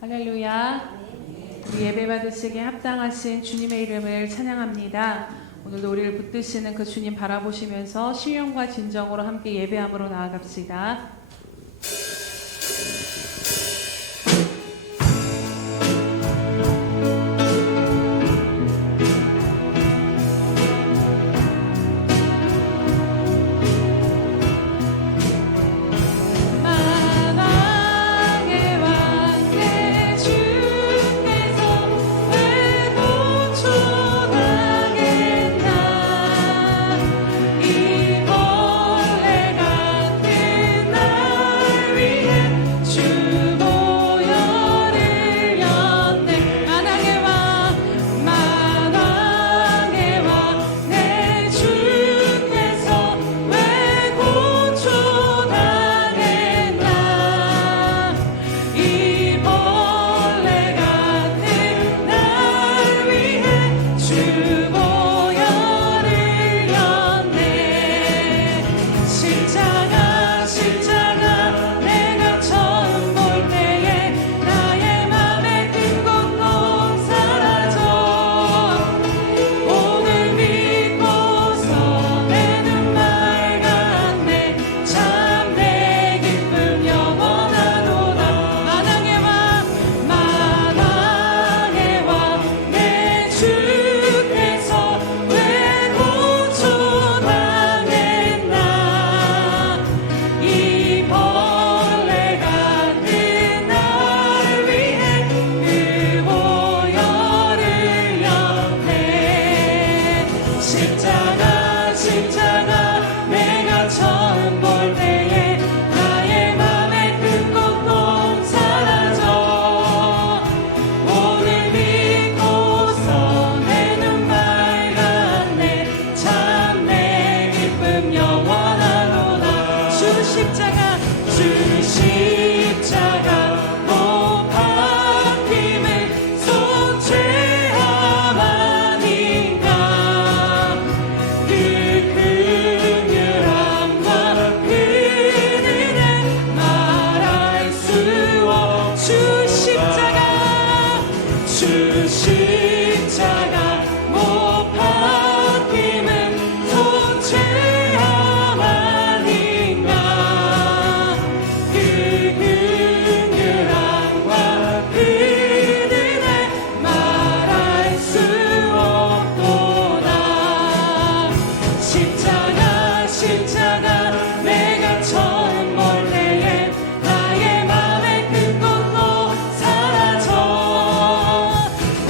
할렐루야. 우리 예배 받으시기에 합당하신 주님의 이름을 찬양합니다. 오늘도 우리를 붙드시는 그 주님 바라보시면서 신령과 진정으로 함께 예배함으로 나아갑시다.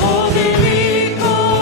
모두 믿고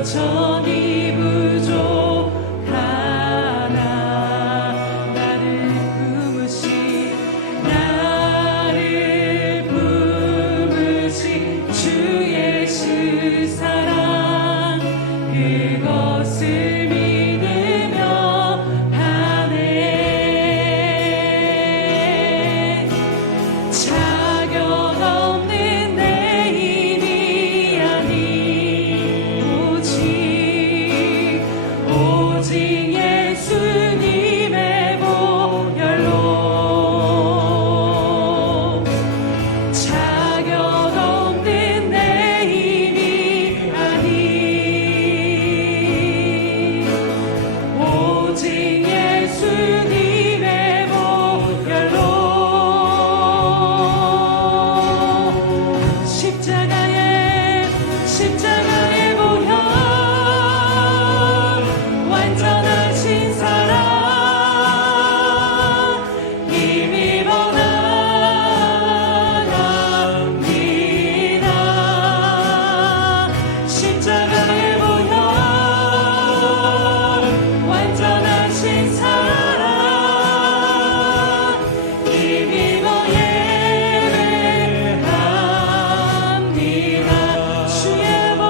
여전히 부족하나 나를 품으신 주의 그 사랑 그것을 믿으며 가네. 자격 없는 내 힘이 아닌 오직 예수님의 보혈로 자격 없는 내 힘이 아닌 오직 예수님의 보혈로 십자가의 보혈 완전하신 사랑 힘입어 나갑니다. 십자가의 보혈 완전하신 사랑 힘입어 예배합니다. 주의 보혈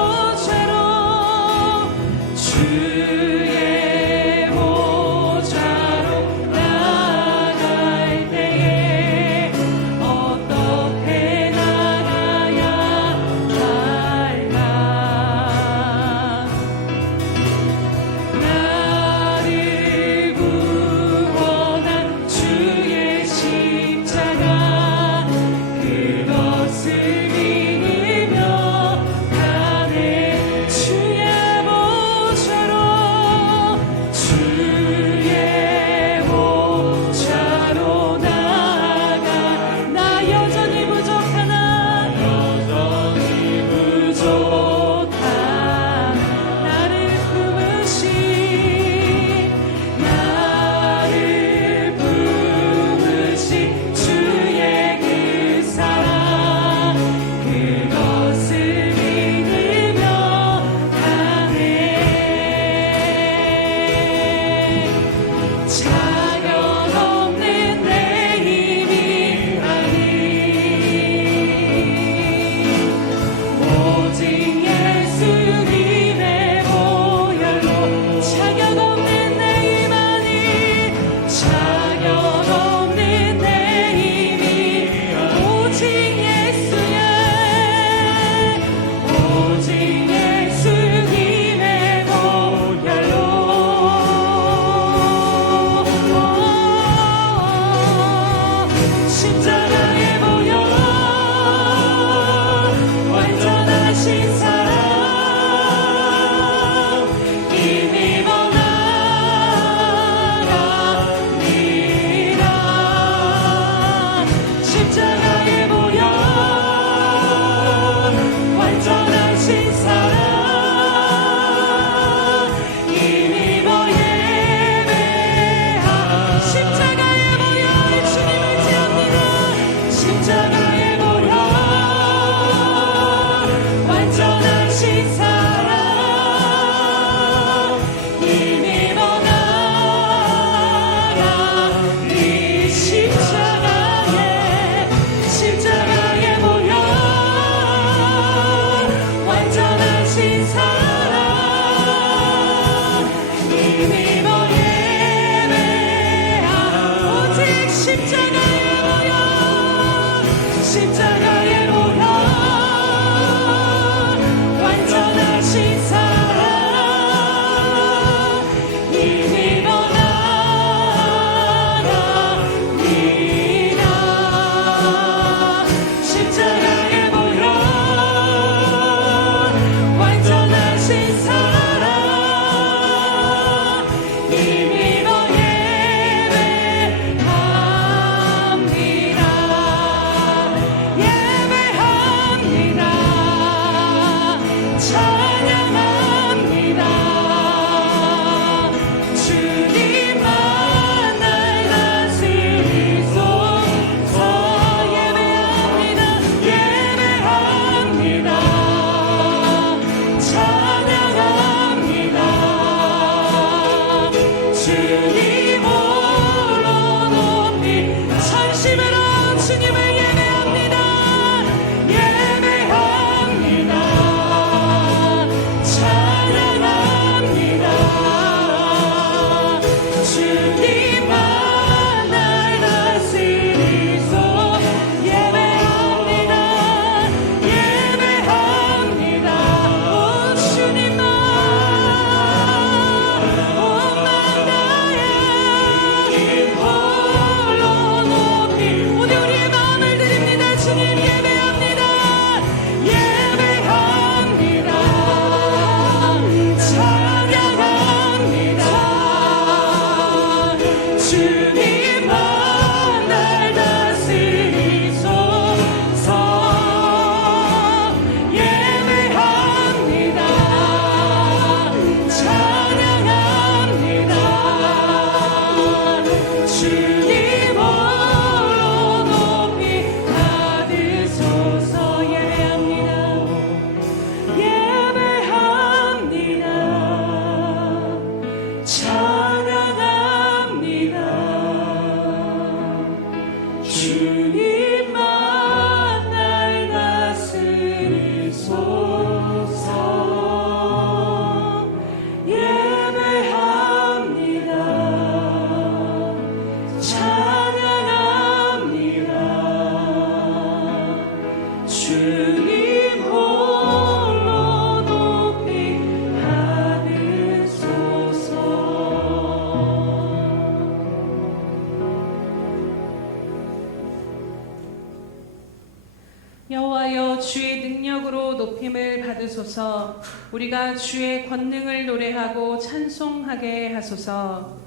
높임을 받으소서. 우리가 주의 권능을 노래하고 찬송하게 하소서.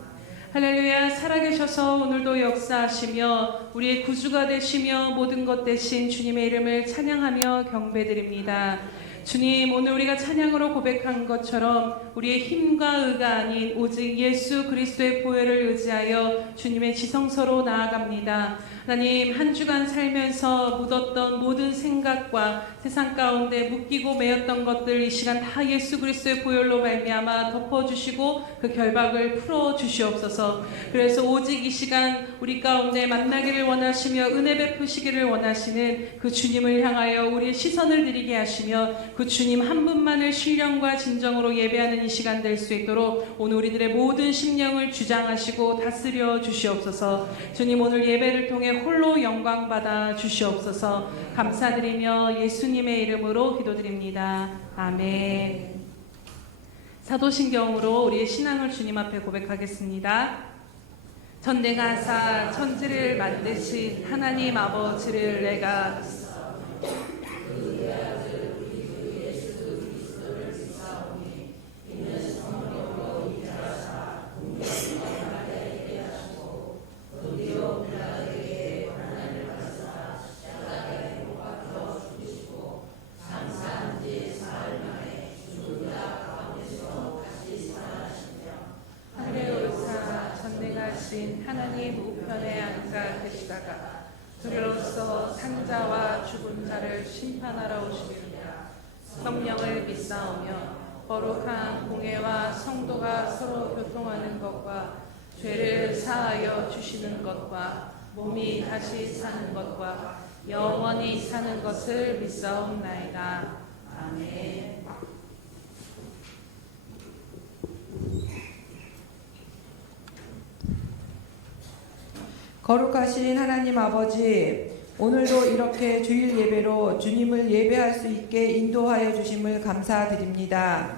할렐루야. 살아계셔서 오늘도 역사하시며 우리의 구주가 되시며 모든 것 되신 주님의 이름을 찬양하며 경배드립니다. 주님, 오늘 우리가 찬양으로 고백한 것처럼 우리의 힘과 의가 아닌 오직 예수 그리스도의 보혈을 의지하여 주님의 지성소로 나아갑니다. 하나님, 한 주간 살면서 묻었던 모든 생각과 세상 가운데 묶이고 매였던 것들 이 시간 다 예수 그리스도의 보혈로 말미암아 덮어주시고 그 결박을 풀어주시옵소서. 그래서 오직 이 시간 우리 가운데 만나기를 원하시며 은혜 베푸시기를 원하시는 그 주님을 향하여 우리의 시선을 드리게 하시며 그 주님 한 분만을 신령과 진정으로 예배하는 이 시간 될 수 있도록 오늘 우리들의 모든 심령을 주장하시고 다스려 주시옵소서. 주님, 오늘 예배를 통해 홀로 영광 받아 주시옵소서. 감사드리며 예수님의 이름으로 기도드립니다. 아멘. 사도신경으로 우리의 신앙을 주님 앞에 고백하겠습니다. 전능하사 천지를 만드신 하나님 아버지를 내가 하나님 우편에 앉아 계시다가 그리로서 산자와 죽은 자를 심판하러 오시리라. 성령을 믿사오며 거룩한 공회와 성도가 서로 교통하는 것과 죄를 사하여 주시는 것과 몸이 다시 사는 것과 영원히 사는 것을 믿사옵나이다. 아멘. 거룩하신 하나님 아버지, 오늘도 이렇게 주일 예배로 주님을 예배할 수 있게 인도하여 주심을 감사드립니다.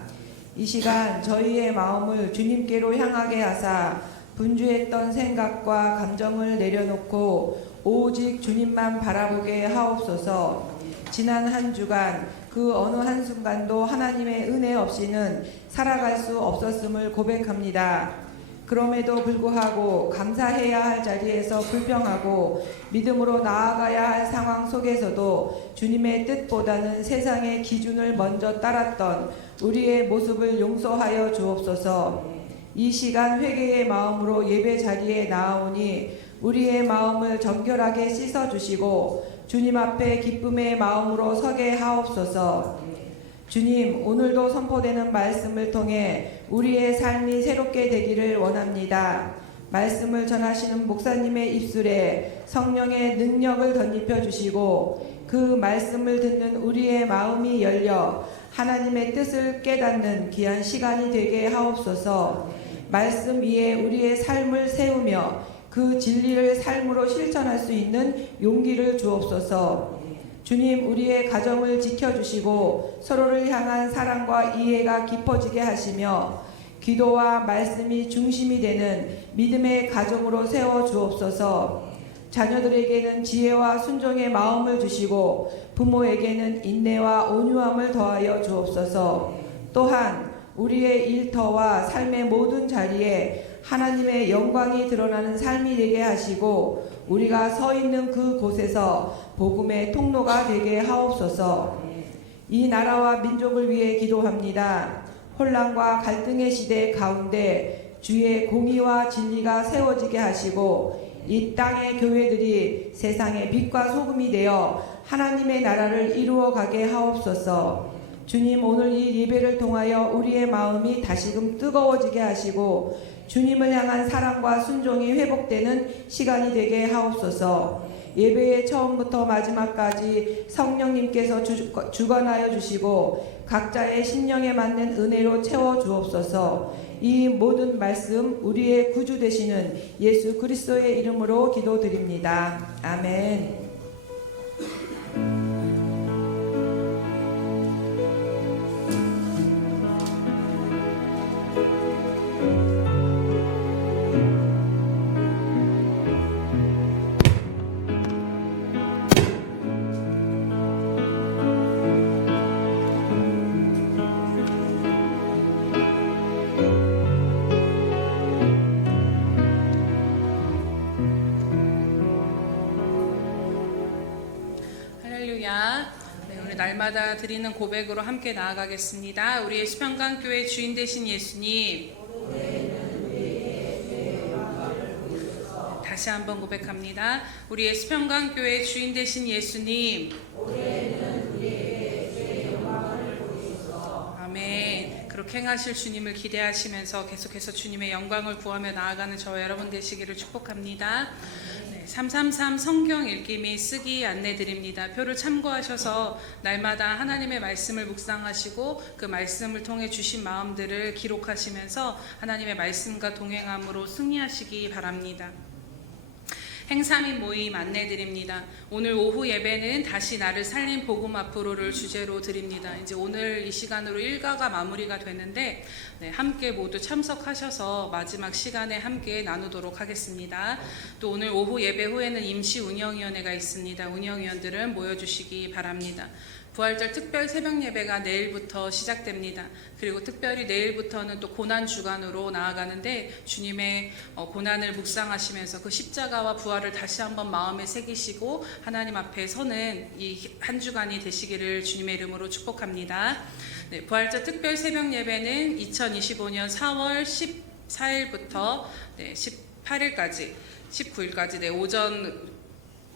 이 시간 저희의 마음을 주님께로 향하게 하사 분주했던 생각과 감정을 내려놓고 오직 주님만 바라보게 하옵소서. 지난 한 주간 그 어느 한순간도 하나님의 은혜 없이는 살아갈 수 없었음을 고백합니다. 그럼에도 불구하고 감사해야 할 자리에서 불평하고 믿음으로 나아가야 할 상황 속에서도 주님의 뜻보다는 세상의 기준을 먼저 따랐던 우리의 모습을 용서하여 주옵소서. 이 시간 회개의 마음으로 예배 자리에 나아오니 우리의 마음을 정결하게 씻어주시고 주님 앞에 기쁨의 마음으로 서게 하옵소서. 주님, 오늘도 선포되는 말씀을 통해 우리의 삶이 새롭게 되기를 원합니다. 말씀을 전하시는 목사님의 입술에 성령의 능력을 덧입혀 주시고 그 말씀을 듣는 우리의 마음이 열려 하나님의 뜻을 깨닫는 귀한 시간이 되게 하옵소서. 말씀 위에 우리의 삶을 세우며 그 진리를 삶으로 실천할 수 있는 용기를 주옵소서. 주님, 우리의 가정을 지켜주시고 서로를 향한 사랑과 이해가 깊어지게 하시며 기도와 말씀이 중심이 되는 믿음의 가정으로 세워주옵소서. 자녀들에게는 지혜와 순종의 마음을 주시고 부모에게는 인내와 온유함을 더하여 주옵소서. 또한 우리의 일터와 삶의 모든 자리에 하나님의 영광이 드러나는 삶이 되게 하시고 우리가 서 있는 그 곳에서 복음의 통로가 되게 하옵소서. 이 나라와 민족을 위해 기도합니다. 혼란과 갈등의 시대 가운데 주의 공의와 진리가 세워지게 하시고 이 땅의 교회들이 세상의 빛과 소금이 되어 하나님의 나라를 이루어가게 하옵소서. 주님, 오늘 이 예배를 통하여 우리의 마음이 다시금 뜨거워지게 하시고 주님을 향한 사랑과 순종이 회복되는 시간이 되게 하옵소서. 예배의 처음부터 마지막까지 성령님께서 주관하여 주시고 각자의 심령에 맞는 은혜로 채워 주옵소서. 이 모든 말씀 우리의 구주 되시는 예수 그리스도의 이름으로 기도드립니다. 아멘. 날마다 드리는 고백으로 함께 나아가겠습니다. 우리의 수평강교회 주인 되신 예수님, 다시 한번 고백합니다. 우리의 수평강교회 주인 되신 예수님, 아멘. 그렇게 행하실 주님을 기대하시면서 계속해서 주님의 영광을 구하며 나아가는 저와 여러분 되시기를 축복합니다. 333 성경 읽기 및 쓰기 안내드립니다. 표를 참고하셔서 날마다 하나님의 말씀을 묵상하시고 그 말씀을 통해 주신 마음들을 기록하시면서 하나님의 말씀과 동행함으로 승리하시기 바랍니다. 행사 및 모임 안내드립니다. 오늘 오후 예배는 다시 나를 살린 복음 앞으로를 주제로 드립니다. 이제 오늘 이 시간으로 일과가 마무리가 되는데 함께 모두 참석하셔서 마지막 시간에 함께 나누도록 하겠습니다. 또 오늘 오후 예배 후에는 임시 운영위원회가 있습니다. 운영위원들은 모여주시기 바랍니다. 부활절 특별 새벽 예배가 내일부터 시작됩니다. 그리고 특별히 내일부터는 또 고난 주간으로 나아가는데 주님의 고난을 묵상하시면서 그 십자가와 부활을 다시 한번 마음에 새기시고 하나님 앞에 서는 이 한 주간이 되시기를 주님의 이름으로 축복합니다. 부활절 특별 새벽 예배는 2025년 4월 14일부터 18일까지 19일까지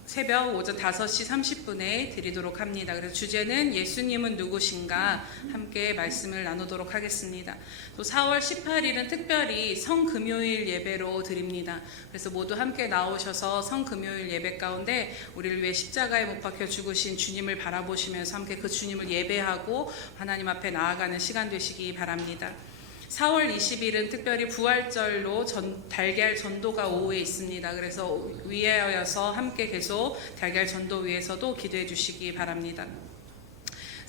새벽 오전 5시 30분에 드리도록 합니다. 그래서 주제는 예수님은 누구신가 함께 말씀을 나누도록 하겠습니다. 또 4월 18일은 특별히 성금요일 예배로 드립니다. 그래서 모두 함께 나오셔서 성금요일 예배 가운데 우리를 위해 십자가에 못 박혀 죽으신 주님을 바라보시면서 함께 그 주님을 예배하고 하나님 앞에 나아가는 시간 되시기 바랍니다. 4월 20일은 특별히 부활절로 달걀 전도가 오후에 있습니다. 그래서 위하여서 함께 계속 달걀 전도 위에서도 기도해 주시기 바랍니다.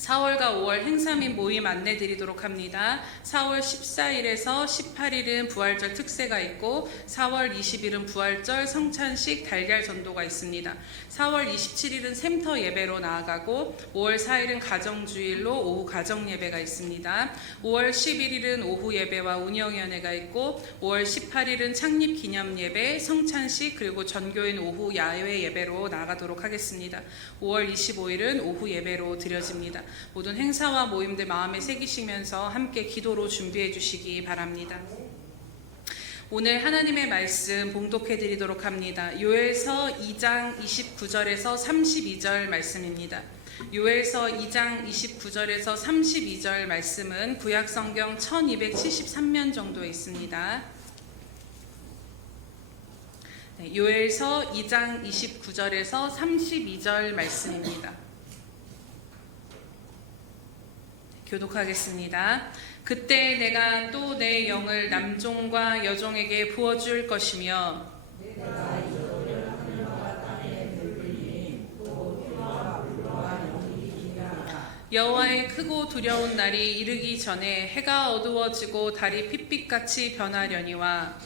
4월과 5월 행사 및 모임 안내 드리도록 합니다. 4월 14일에서 18일은 부활절 특세가 있고 4월 20일은 부활절 성찬식 달걀 전도가 있습니다. 4월 27일은 샘터 예배로 나아가고 5월 4일은 가정주일로 오후 가정 예배가 있습니다. 5월 11일은 오후 예배와 운영위원회가 있고 5월 18일은 창립 기념 예배, 성찬식 그리고 전교인 오후 야외 예배로 나아가도록 하겠습니다. 5월 25일은 오후 예배로 드려집니다. 모든 행사와 모임들 마음에 새기시면서 함께 기도로 준비해 주시기 바랍니다. 오늘 하나님의 말씀 봉독해 드리도록 합니다. 요엘서 2장 29절에서 32절 말씀입니다. 요엘서 2장 29절에서 32절 말씀은 구약성경 1273면 정도에 있습니다. 요엘서 2장 29절에서 32절 말씀입니다. 교독하겠습니다. 그때 내가 또 내 영을 남종과 여종에게 부어줄 것이며 여호와의 크고 두려운 날이 이르기 전에 해가 어두워지고 달이 핏빛같이 변하려니와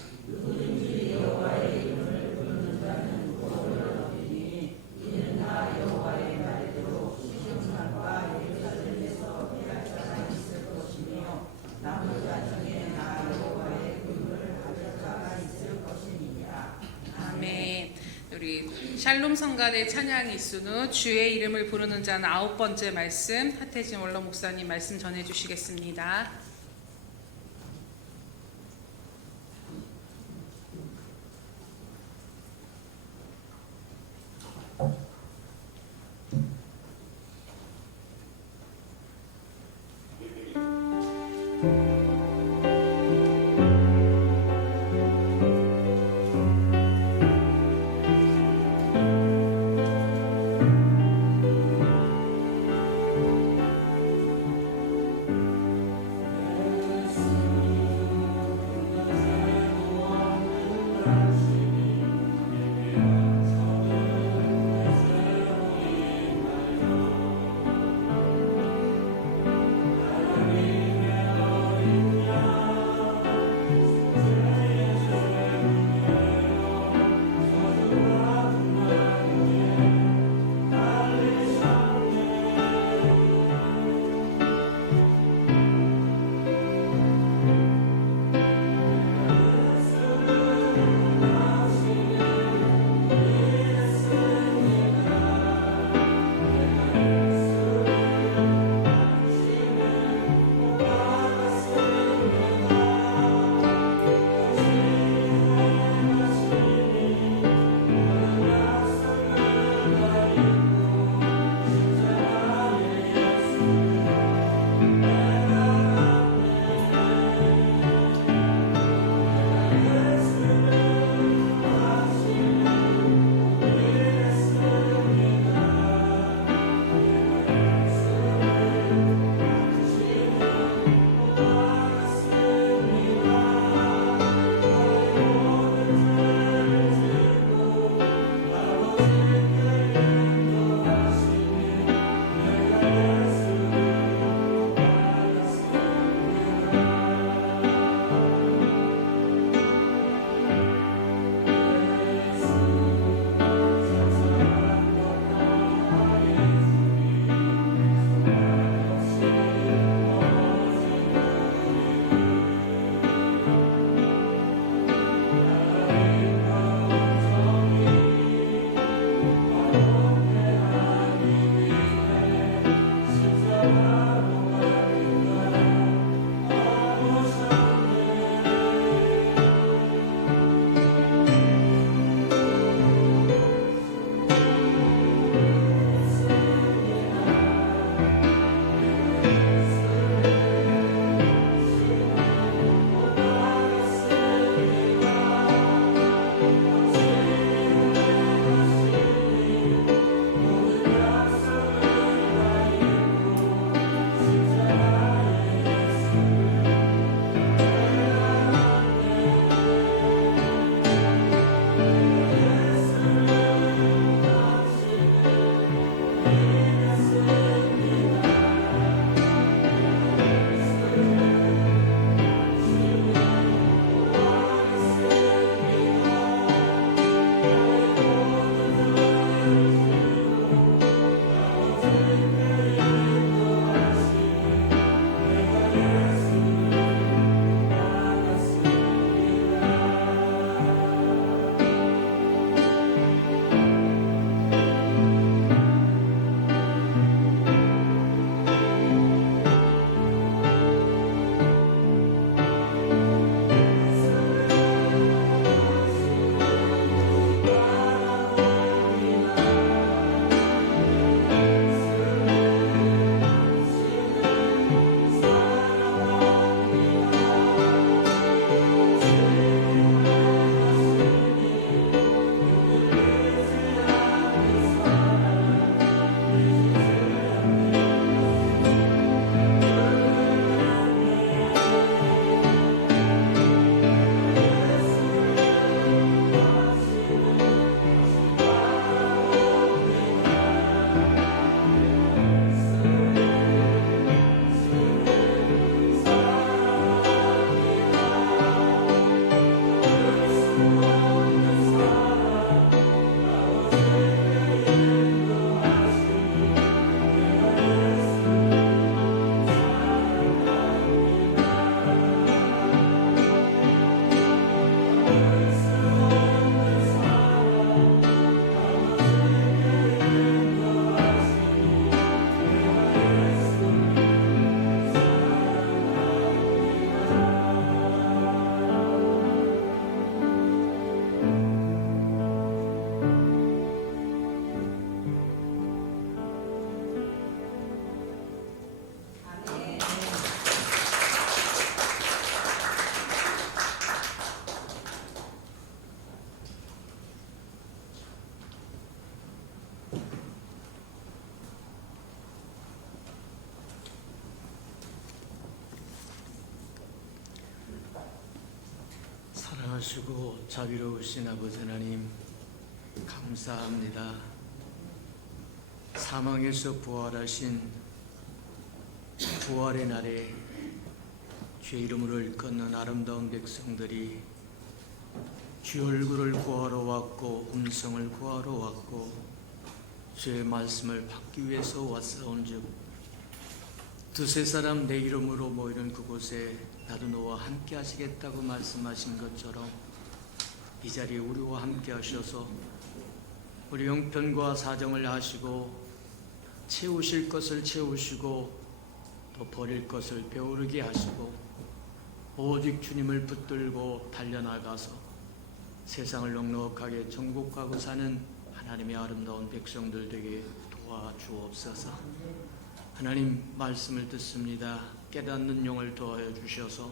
샬롬 성가대 찬양 이순우 주의 이름을 부르는 자는 9번째 말씀 하태진 원로 목사님 말씀 전해 주시겠습니다. 사랑하시고 자비로우신 아버지 하나님, 감사합니다. 사망에서 부활하신 부활의 날에 주의 이름으로 일컫는 아름다운 백성들이 주의 얼굴을 구하러 왔고 음성을 구하러 왔고 주의 말씀을 받기 위해서 왔사온즉 두세 사람 내 이름으로 모이는 그곳에 나도 너와 함께 하시겠다고 말씀하신 것처럼 이 자리에 우리와 함께 하셔서 우리 형편과 사정을 아시고 채우실 것을 채우시고 또 버릴 것을 배우르게 하시고 오직 주님을 붙들고 달려나가서 세상을 넉넉하게 정복하고 사는 하나님의 아름다운 백성들 되게 도와주옵소서. 하나님, 말씀을 듣습니다. 깨닫는 영을 더하여 주셔서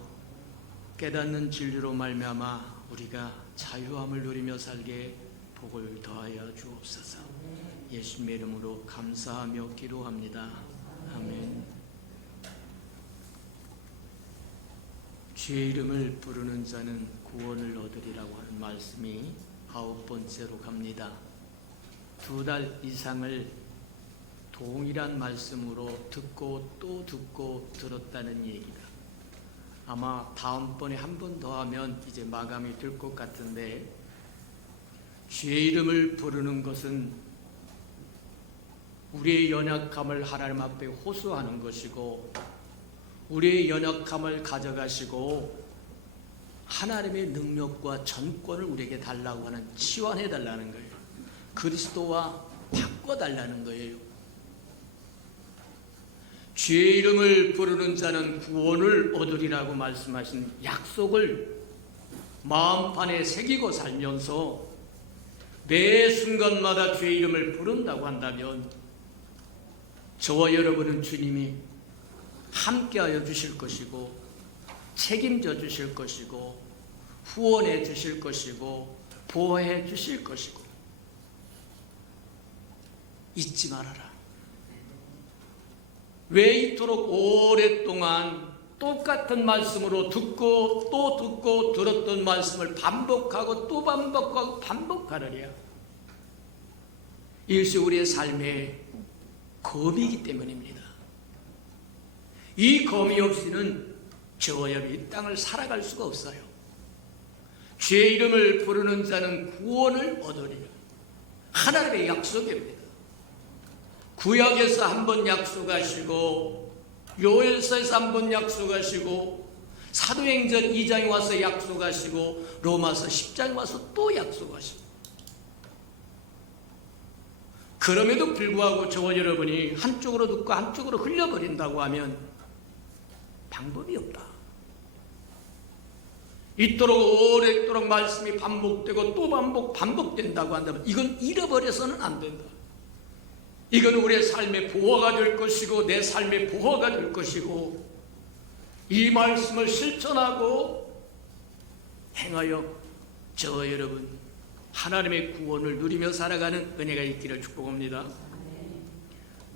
깨닫는 진리로 말미암아 우리가 자유함을 누리며 살게 복을 더하여 주옵소서. 예수님의 이름으로 감사하며 기도합니다. 아멘. 주의 이름을 부르는 자는 구원을 얻으리라고 하는 말씀이 9번째로 갑니다. 2달 이상을 동일한 말씀으로 듣고 또 듣고 들었다는 얘기가 아마 다음번에 한 번 더 하면 이제 마감이 될 것 같은데, 주의 이름을 부르는 것은 우리의 연약함을 하나님 앞에 호소하는 것이고 우리의 연약함을 가져가시고 하나님의 능력과 전권을 우리에게 달라고 하는, 치환해 달라는 거예요. 그리스도와 바꿔달라는 거예요. 주의 이름을 부르는 자는 구원을 얻으리라고 말씀하신 약속을 마음판에 새기고 살면서 매 순간마다 주의 이름을 부른다고 한다면 저와 여러분은 주님이 함께하여 주실 것이고 책임져 주실 것이고 후원해 주실 것이고 보호해 주실 것이고 잊지 말아라. 왜 이토록 오랫동안 똑같은 말씀으로 듣고 또 듣고 들었던 말씀을 반복하고 또 반복하고 반복하느냐? 이것이 우리의 삶의 검이기 때문입니다. 이 검이 없이는 저와 여러분 이 땅을 살아갈 수가 없어요. 주의 이름을 부르는 자는 구원을 얻으리라. 하나님의 약속입니다. 구약에서 한 번 약속하시고 요엘서에서 한 번 약속하시고 사도행전 2장에 와서 약속하시고 로마서 10장에 와서 또 약속하시고 그럼에도 불구하고 저와 여러분이 한쪽으로 듣고 한쪽으로 흘려버린다고 하면 방법이 없다. 이토록 오랫도록 말씀이 반복되고 또 반복된다고 한다면 이건 잃어버려서는 안 된다. 이건 우리의 삶의 보호가 될 것이고 내 삶의 보호가 될 것이고 이 말씀을 실천하고 행하여 저 여러분 하나님의 구원을 누리며 살아가는 은혜가 있기를 축복합니다.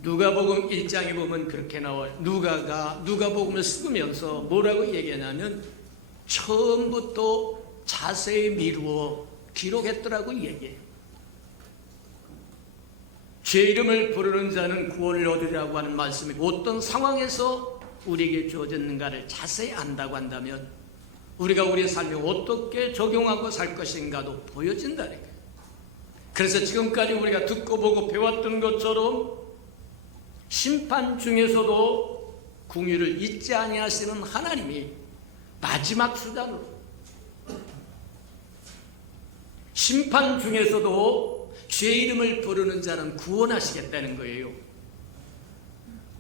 누가복음 1장에 보면 그렇게 나와요. 누가가 누가복음을 쓰면서 뭐라고 얘기하냐면 처음부터 자세히 미루어 기록했더라고 얘기해요. 제 이름을 부르는 자는 구원을 얻으리라고 하는 말씀이 어떤 상황에서 우리에게 주어졌는가를 자세히 안다고 한다면 우리가 우리의 삶에 어떻게 적용하고 살 것인가도 보여진다는 거예요. 그래서 지금까지 우리가 듣고 보고 배웠던 것처럼 심판 중에서도 궁유를 잊지 아니하시는 하나님이 마지막 수단으로 심판 중에서도 주의 이름을 부르는 자는 구원하시겠다는 거예요.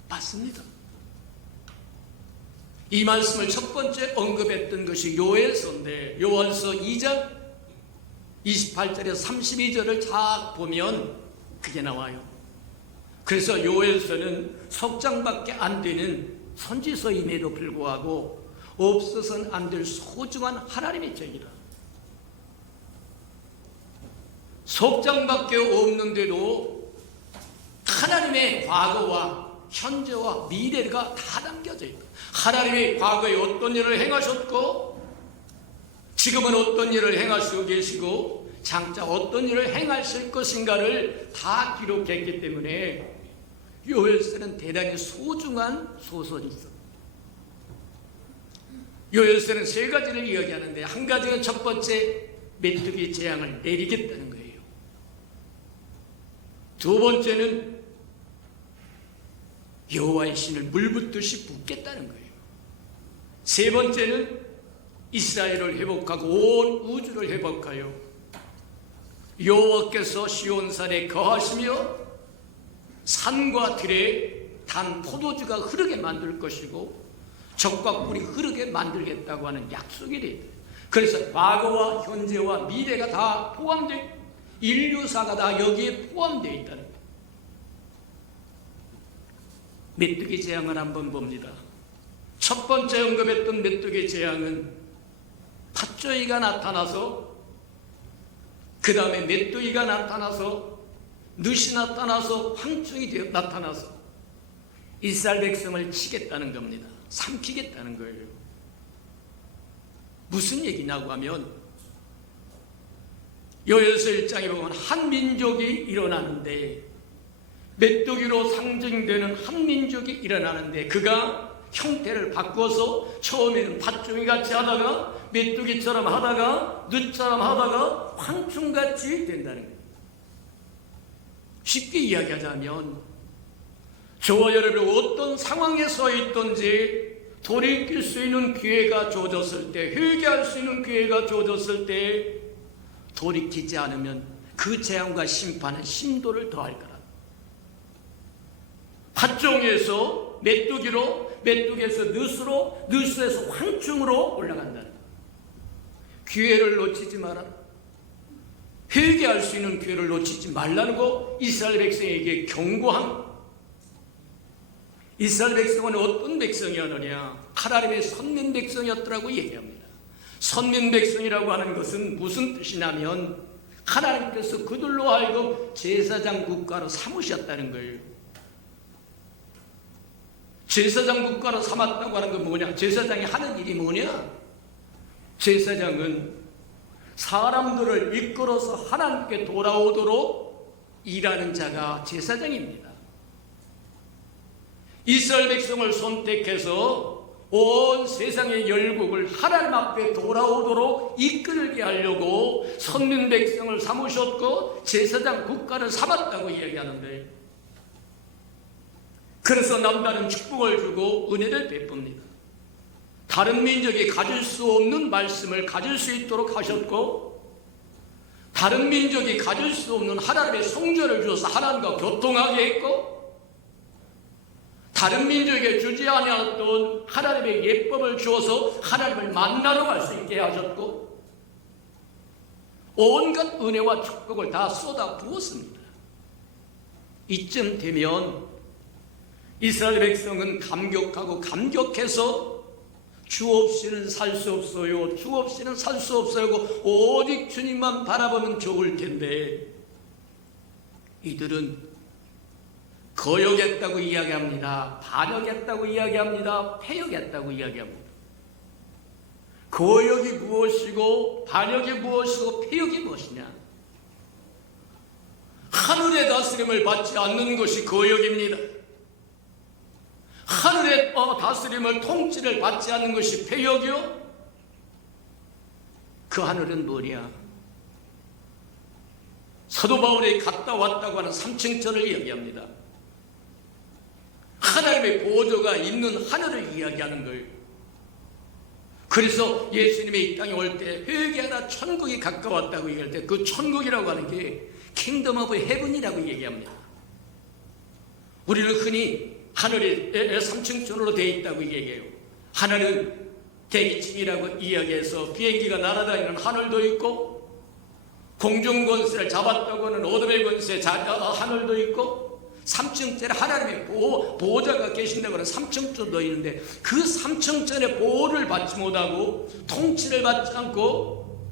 맞습니다. 이 말씀을 첫 번째 언급했던 것이 요엘서인데 요엘서 2장 28절에서 32절을 쫙 보면 그게 나와요. 그래서 요엘서는 석장밖에 안 되는 선지서임에도 불구하고 없어서는 안 될 소중한 하나님의 책이다. 석장밖에 없는데도 하나님의 과거와 현재와 미래가 다 담겨져 있다. 하나님의 과거에 어떤 일을 행하셨고 지금은 어떤 일을 행하시고 계시고 장차 어떤 일을 행하실 것인가를 다 기록했기 때문에 요엘서는 대단히 소중한 소설이 있어. 요엘서는 세 가지를 이야기하는데 한 가지는 첫 번째 메뚜기 재앙을 내리겠다는 거예요. 두 번째는 여호와의 신을 물붓듯이 붓겠다는 거예요. 세 번째는 이스라엘을 회복하고 온 우주를 회복하여 여호와께서 시온산에 거하시며 산과 들에 단 포도주가 흐르게 만들 것이고 적과 꿀이 흐르게 만들겠다고 하는 약속이 돼요. 그래서 과거와 현재와 미래가 다 포함되어 인류사가 다 여기에 포함되어 있다는 거예요. 메뚜기 재앙을 한번 봅니다. 첫 번째 언급했던 메뚜기 재앙은 팥조이가 나타나서 그 다음에 메뚜기가 나타나서 늑이 나타나서 황충이 나타나서 이스라엘 백성을 치겠다는 겁니다. 삼키겠다는 거예요. 무슨 얘기냐고 하면 요엘서 1장에 보면 한 민족이 일어나는데 메뚜기로 상징되는 한 민족이 일어나는데 그가 형태를 바꿔서 처음에는 팥종이 같이 하다가 메뚜기처럼 하다가 늑처럼 하다가 황충같이 된다는 거예요. 쉽게 이야기하자면 저와 여러분이 어떤 상황에 서 있든지 돌이킬 수 있는 기회가 주어졌을 때 회개할 수 있는 기회가 주어졌을 때 돌이키지 않으면 그 재앙과 심판은 심도를 더할 거라. 팥종에서 메뚜기로, 메뚜기에서 늑으로, 늑에서 황충으로 올라간다는 거예요. 기회를 놓치지 마라. 회개할 수 있는 기회를 놓치지 말라는 거 이스라엘 백성에게 경고한 이스라엘 백성은 어떤 백성이었느냐? 하나님의 선민 백성이었더라고 얘기합니다. 선민 백성이라고 하는 것은 무슨 뜻이냐면 하나님께서 그들로 하여금 제사장 국가로 삼으셨다는 거예요. 제사장 국가로 삼았다고 하는 건 뭐냐? 제사장이 하는 일이 뭐냐? 제사장은 사람들을 이끌어서 하나님께 돌아오도록 일하는 자가 제사장입니다. 이스라엘 백성을 선택해서 온 세상의 열국을 하나님 앞에 돌아오도록 이끌게 하려고 선민 백성을 삼으셨고 제사장 국가를 삼았다고 이야기하는데, 그래서 남다른 축복을 주고 은혜를 베풉니다. 다른 민족이 가질 수 없는 말씀을 가질 수 있도록 하셨고, 다른 민족이 가질 수 없는 하나님의 성전을 주어서 하나님과 교통하게 했고, 다른 민족에 주지 아니하였던 하나님의 예법을 주어서 하나님을 만나러 갈 수 있게 하셨고, 온갖 은혜와 축복을 다 쏟아 부었습니다. 이쯤 되면 이스라엘 백성은 감격하고 감격해서 주 없이는 살 수 없어요, 주 없이는 살 수 없어요, 오직 주님만 바라보면 좋을 텐데, 이들은 거역했다고 이야기합니다. 반역했다고 이야기합니다. 패역했다고 이야기합니다. 거역이 무엇이고 반역이 무엇이고 패역이 무엇이냐? 하늘의 다스림을 받지 않는 것이 거역입니다. 하늘의 다스림을 통치를 받지 않는 것이 패역이요? 그 하늘은 뭐냐? 사도 바울이 갔다 왔다고 하는 삼층천을 이야기합니다. 하나님의 보좌가 있는 하늘을 이야기하는 거예요. 그래서 예수님이 이 땅에 올 때 회개하라 천국이 가까웠다고 얘기할 때 그 천국이라고 하는 게 킹덤 오브 헤븐이라고 얘기합니다. 우리는 흔히 하늘이 3층천으로 되어 있다고 얘기해요. 하늘은 대기층이라고 이야기해서 비행기가 날아다니는 하늘도 있고, 공중권세를 잡았다고 하는 어둠의 권세 하늘도 있고, 3층짜리 하나님의 보호자가 계신다고 하는 3층천도 있는데, 그 3층천의 보호를 받지 못하고 통치를 받지 않고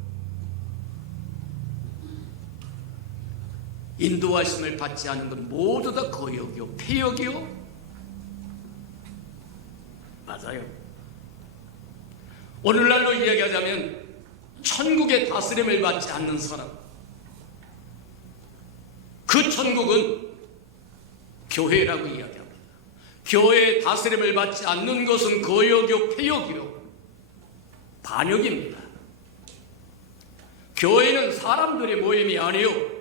인도하심을 받지 않은 건 모두 다 거역이요, 패역이요. 맞아요. 오늘날로 이야기하자면 천국의 다스림을 받지 않는 사람, 그 천국은 교회라고 이야기합니다. 교회의 다스림을 받지 않는 것은 거역이요, 패역이요, 반역입니다. 교회는 사람들의 모임이 아니요,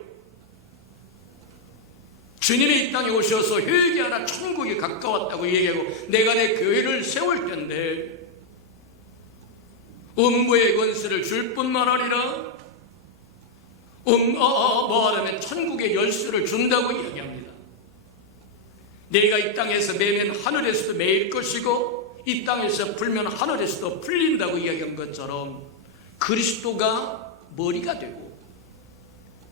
주님이 이 땅에 오셔서 회개하라 천국이 가까웠다고 얘기하고, 내가 내 교회를 세울 텐데 음부의 권세를 줄 뿐만 아니라 뭐하냐면 천국의 열쇠를 준다고 이야기합니다. 내가 이 땅에서 매면 하늘에서도 매일 것이고, 이 땅에서 풀면 하늘에서도 풀린다고 이야기한 것처럼 그리스도가 머리가 되고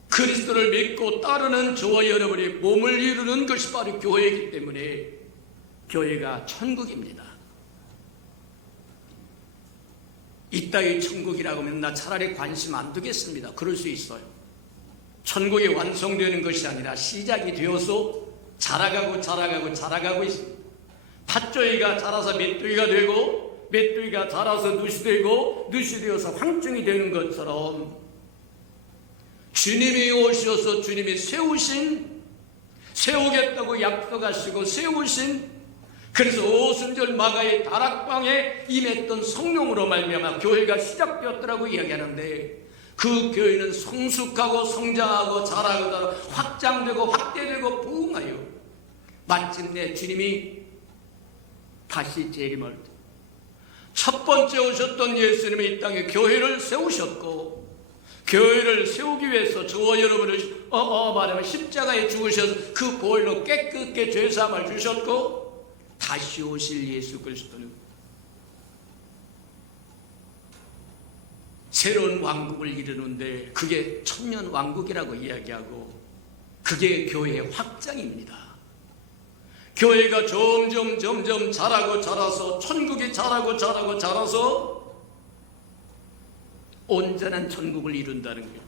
그리스도를 믿고 따르는 저와 여러분이 몸을 이루는 것이 바로 교회이기 때문에 교회가 천국입니다. 이 땅이 천국이라고 하면 나 차라리 관심 안 두겠습니다. 그럴 수 있어요. 천국이 완성되는 것이 아니라 시작이 되어서 자라가고 있습니다. 팥조이가 자라서 메뚜기가 되고, 메뚜기가 자라서 눕이 되고, 눕이 되어서 황충이 되는 것처럼 주님이 오셔서 주님이 세우겠다고 약속하시고 세우신, 그래서 오순절 마가의 다락방에 임했던 성령으로 말미암아 교회가 시작되었더라고 이야기하는데, 그 교회는 성숙하고 성장하고 자라고 확장되고 확대되고 부흥하여 마침내 주님이 다시 재림할 때 첫 번째 오셨던 예수님이 이 땅에 교회를 세우셨고, 교회를 세우기 위해서 저와 여러분을 말하면 십자가에 죽으셔서 그 보혈로 깨끗게 죄사함을 주셨고, 다시 오실 예수 그리스도는 새로운 왕국을 이루는데 그게 천년 왕국이라고 이야기하고, 그게 교회의 확장입니다. 교회가 점점 자라서 천국이 자라서 온전한 천국을 이룬다는 거예요.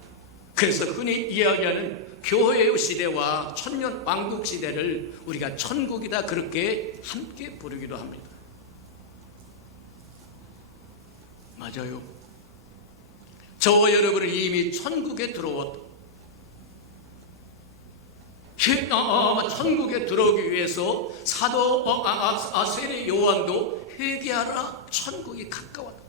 그래서 흔히 이야기하는 교회의 시대와 천년 왕국 시대를 우리가 천국이다 그렇게 함께 부르기도 합니다. 맞아요. 저와 여러분은 이미 천국에 들어왔다. 천국에 들어오기 위해서 사도 세례 요한도 회개하라, 천국이 가까웠다.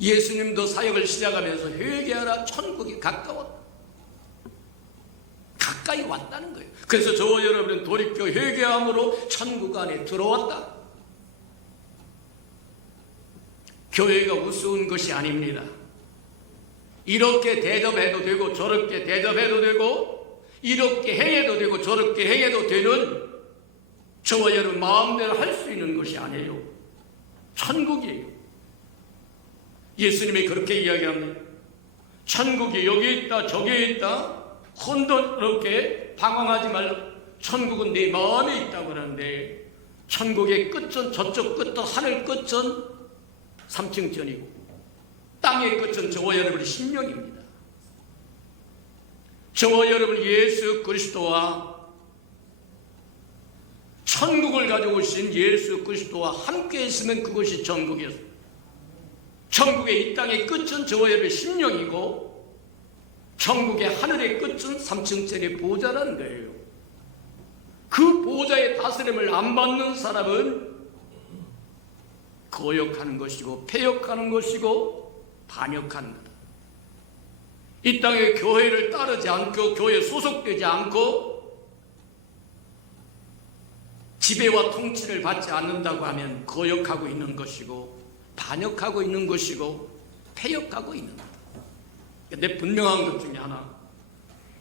예수님도 사역을 시작하면서 회개하라, 천국이 가까웠다. 가까이 왔다는 거예요. 그래서 저와 여러분은 돌이켜 회개함으로 천국 안에 들어왔다. 교회가 우스운 것이 아닙니다. 이렇게 대접해도 되고 저렇게 대접해도 되고 이렇게 행해도 되고 저렇게 행해도 되는 저와 여러분 마음대로 할 수 있는 것이 아니에요. 천국이에요. 예수님이 그렇게 이야기합니다. 천국이 여기 있다 저기 있다 혼돈스럽게 방황하지 말라. 천국은 네 마음에 있다고 그러는데 천국의 끝은 저쪽 끝은 하늘 끝은 3층 전이고 땅의 끝은 저와 여러분의 심령입니다. 저와 여러분 예수 그리스도와 천국을 가져오신 예수 그리스도와 함께 있으면 그것이 천국이었습니다. 천국의 이 땅의 끝은 저와 여러분의 심령이고 천국의 하늘의 끝은 3층짜리 보좌라는 거예요. 그 보좌의 다스림을 안 받는 사람은 거역하는 것이고 폐역하는 것이고 반역하는 것. 이 땅의 교회를 따르지 않고 교회에 소속되지 않고 지배와 통치를 받지 않는다고 하면 거역하고 있는 것이고 반역하고 있는 것이고 폐역하고 있는 것. 근데 분명한 것 중에 하나,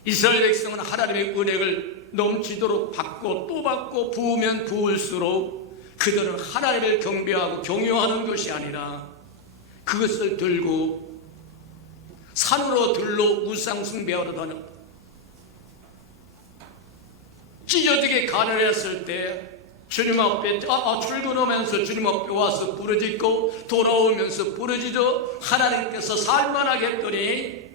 이스라엘 백성은 하나님의 은혜를 넘치도록 받고 또 받고 부으면 부을수록 그들은 하나님을 경배하고 경유하는 것이 아니라 그것을 들고 산으로 들로 우상 숭배하러 다녔다. 찢어지게 가난했을 때 주님 앞에 출근하면서 주님 앞에 와서 부르짖고 돌아오면서 부르짖어 하나님께서 살만하게 했더니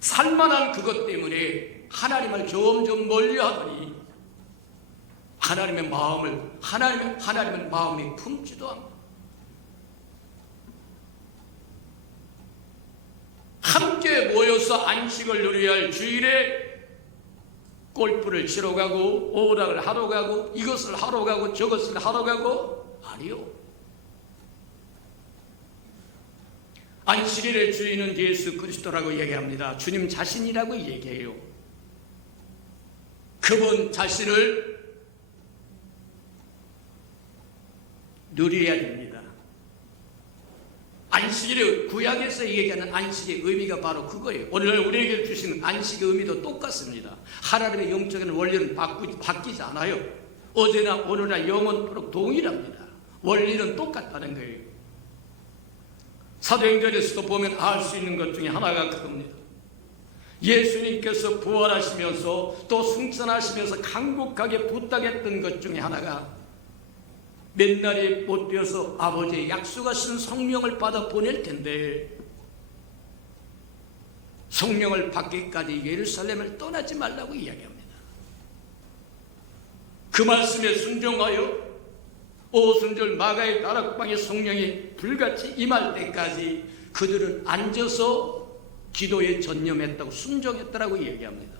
살만한 그것 때문에 하나님을 점점 멀리하더니 하나님의 마음이 품지도 않고 함께 모여서 안식을 누려야 할 주일에 골프를 치러 가고 오락을 하러 가고 이것을 하러 가고 저것을 하러 가고 아니요. 안식일의 주인은 예수 그리스도라고 얘기합니다. 주님 자신이라고 얘기해요. 그분 자신을 누려야 됩니다. 안식일의 구약에서 얘기하는 안식의 의미가 바로 그거예요. 오늘날 우리에게 주시는 안식의 의미도 똑같습니다. 하나님의 영적인 원리는 바뀌지 않아요. 어제나 오늘나 영원토록 동일합니다. 원리는 똑같다는 거예요. 사도행전에서도 보면 알 수 있는 것 중에 하나가 그겁니다. 예수님께서 부활하시면서 또 승천하시면서 간곡하게 부탁했던 것 중에 하나가 맨날이 못 되어서 아버지의 약속하신 성령을 받아 보낼 텐데 성령을 받기까지 예루살렘을 떠나지 말라고 이야기합니다. 그 말씀에 순종하여 오순절 마가의 다락방에 성령이 불같이 임할 때까지 그들은 앉아서 기도에 전념했다고 순종했다라고 이야기합니다.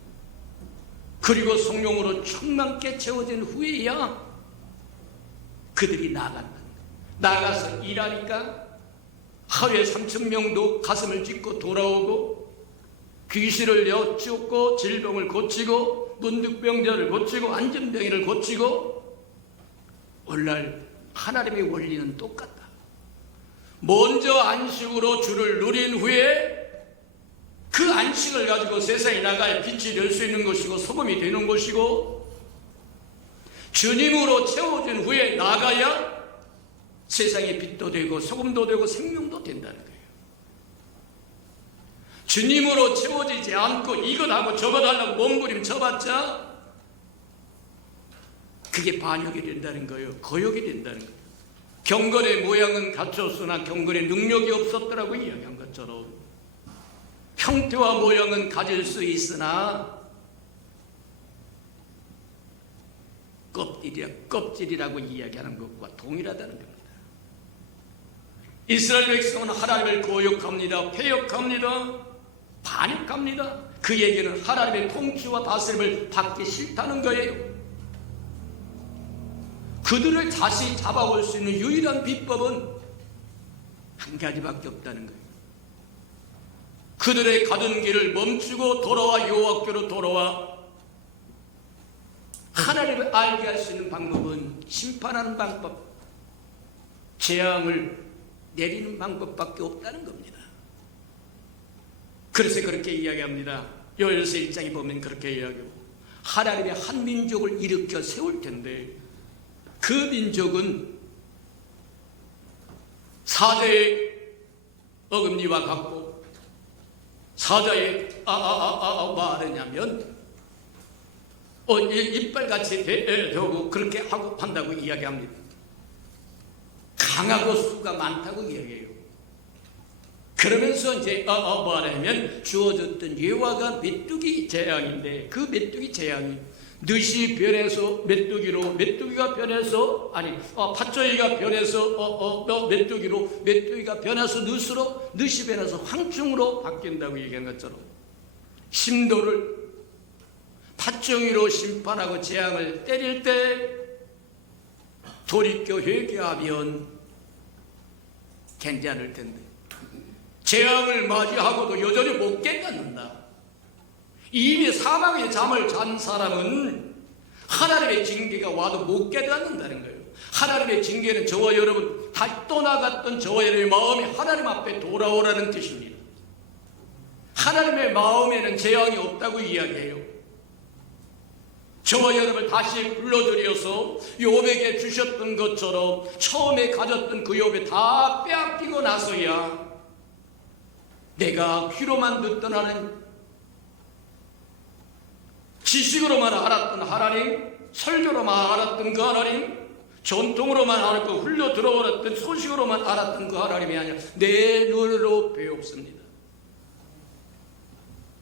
그리고 성령으로 충만케 채워진 후에야 그들이 나가서 일하니까 하루에 3,000명도 가슴을 찢고 돌아오고 귀신을 내어쫓고 질병을 고치고 문득병자를 고치고 안전병이를 고치고 오늘날 하나님의 원리는 똑같다. 먼저 안식으로 주를 누린 후에 그 안식을 가지고 세상에 나가야 빛이 될 수 있는 것이고 소금이 되는 것이고 주님으로 채워진 후에 나가야 세상에 빛도 되고 소금도 되고 생명도 된다는 거예요. 주님으로 채워지지 않고 이것 하고 저것 하려고 몸부림 쳐봤자 그게 반역이 된다는 거예요. 거역이 된다는 거예요. 경건의 모양은 갖췄으나 경건의 능력이 없었더라고 이야기한 것처럼 형태와 모양은 가질 수 있으나 껍질이라고 이야기하는 것과 동일하다는 겁니다. 이스라엘 백성은 하나님을 거역합니다. 패역합니다. 반역합니다. 그 얘기는 하나님의 통치와 다스림을 받기 싫다는 거예요. 그들을 다시 잡아올 수 있는 유일한 비법은 한 가지밖에 없다는 거예요. 그들의 가던 길을 멈추고 돌아와 여호와께로 돌아와 하나님을 알게 할 수 있는 방법은 심판하는 방법, 재앙을 내리는 방법밖에 없다는 겁니다. 그래서 그렇게 이야기합니다. 요엘서 1장에 보면 그렇게 이야기하고 하나님의 한 민족을 일으켜 세울 텐데 그 민족은 사자의 어금니와 같고 사자의 말하냐면 이빨같이 되고 그렇게 하고 한다고 이야기합니다. 강하고 수가 많다고 이야기해요. 그러면서 이제 말하면 주어졌던 예화가 메뚜기 재앙인데 그 메뚜기 재앙이 늑이 변해서 메뚜기로, 메뚜기가 변해서 팥조이가 변해서 메뚜기로, 메뚜기가 변해서 늑으로, 늑이 변해서 황충으로 바뀐다고 얘기한 것처럼 심도를 팥종이로 심판하고 재앙을 때릴 때 돌이켜 회개하면 괜찮을 텐데 재앙을 맞이하고도 여전히 못 깨닫는다. 이미 사망의 잠을 잔 사람은 하나님의 징계가 와도 못 깨닫는다는 거예요. 하나님의 징계는 저와 여러분 다시 떠나갔던 저와 여러분의 마음이 하나님 앞에 돌아오라는 뜻입니다. 하나님의 마음에는 재앙이 없다고 이야기해요. 저와 여러분을 다시 불러들여서 욥에게 주셨던 것처럼 처음에 가졌던 그 욥에 다 빼앗기고 나서야 내가 귀로만 듣던 하나님, 지식으로만 알았던 하나님, 설교로만 알았던 그 하나님, 전통으로만 알았고 흘러 들어버렸던 소식으로만 알았던 그 하나님이 아니라 내 눈으로 배웠습니다.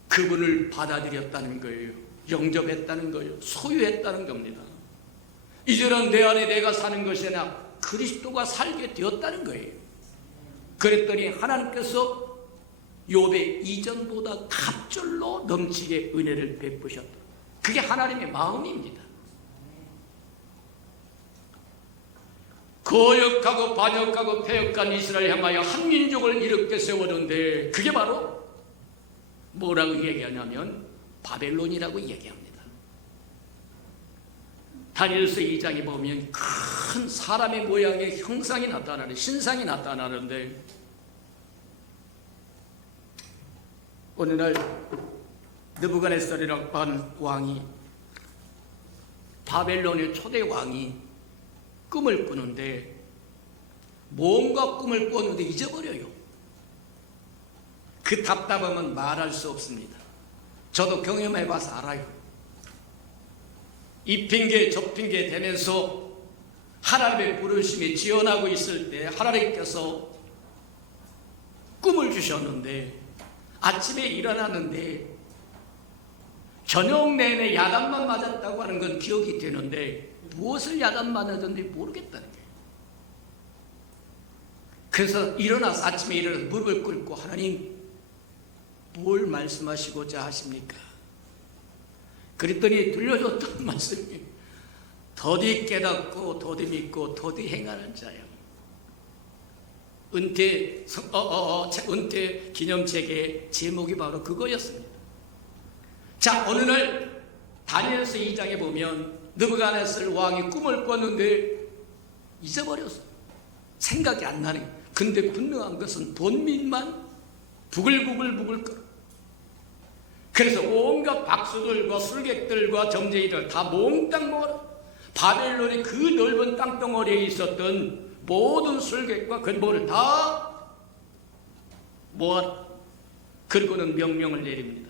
그분을 받아들였다는 거예요. 영접했다는 거예요. 소유했다는 겁니다. 이제는 내 안에 내가 사는 것이 아니라 그리스도가 살게 되었다는 거예요. 그랬더니 하나님께서 욥의 이전보다 갑절로 넘치게 은혜를 베푸셨다. 그게 하나님의 마음입니다. 거역하고 반역하고 패역한 이스라엘 향하여 한 민족을 이렇게 세웠는데 그게 바로 뭐라고 얘기하냐면 바벨론이라고 얘기합니다. 다니엘서 2장에 보면 큰 사람의 모양의 형상이 나타나는 신상이 나타나는데 어느 날 느부갓네살이라고 하는 왕이 바벨론의 초대 왕이 꿈을 꾸는데 뭔가 꿈을 꿨는데 잊어버려요. 그 답답함은 말할 수 없습니다. 저도 경험해봐서 알아요. 이 핑계 저 핑계 대면서 하나님의 부르심이 지연하고 있을 때 하나님께서 꿈을 주셨는데 아침에 일어났는데 저녁 내내 야단만 맞았다고 하는 건 기억이 되는데 무엇을 야단 맞았는지 모르겠다는 거예요. 그래서 일어나서 아침에 일어나서 무릎을 꿇고 하나님 뭘 말씀하시고자 하십니까? 그랬더니 들려줬던 말씀이 더디 깨닫고 더디 믿고 더디 행하는 자요. 은퇴 기념책의 제목이 바로 그거였습니다. 자, 어느 날 다니엘서 2장에 보면 느부갓네살 왕이 꿈을 꿨는데 잊어버렸어요. 생각이 안 나네. 근데 분명한 것은 본민만 부글부글 끓어. 그래서 온갖 박수들과 술객들과 점쟁이들 다 몽땅 모아라. 바벨론의 그 넓은 땅덩어리에 있었던 모든 술객과 근본을 다 모아라. 그리고는 명령을 내립니다.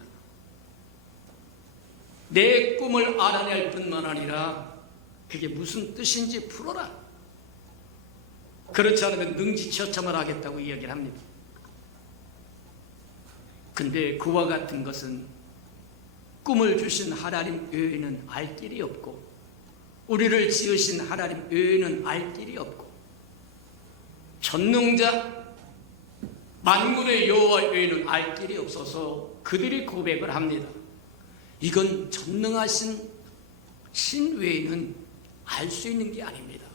내 꿈을 알아낼 뿐만 아니라 그게 무슨 뜻인지 풀어라. 그렇지 않으면 능지처참을 하겠다고 이야기를 합니다. 근데 그와 같은 것은 꿈을 주신 하나님 외에는 알 길이 없고, 우리를 지으신 하나님 외에는 알 길이 없고, 전능자 만군의 여호와 외에는 알 길이 없어서 그들이 고백을 합니다. 이건 전능하신 신 외에는 알 수 있는 게 아닙니다.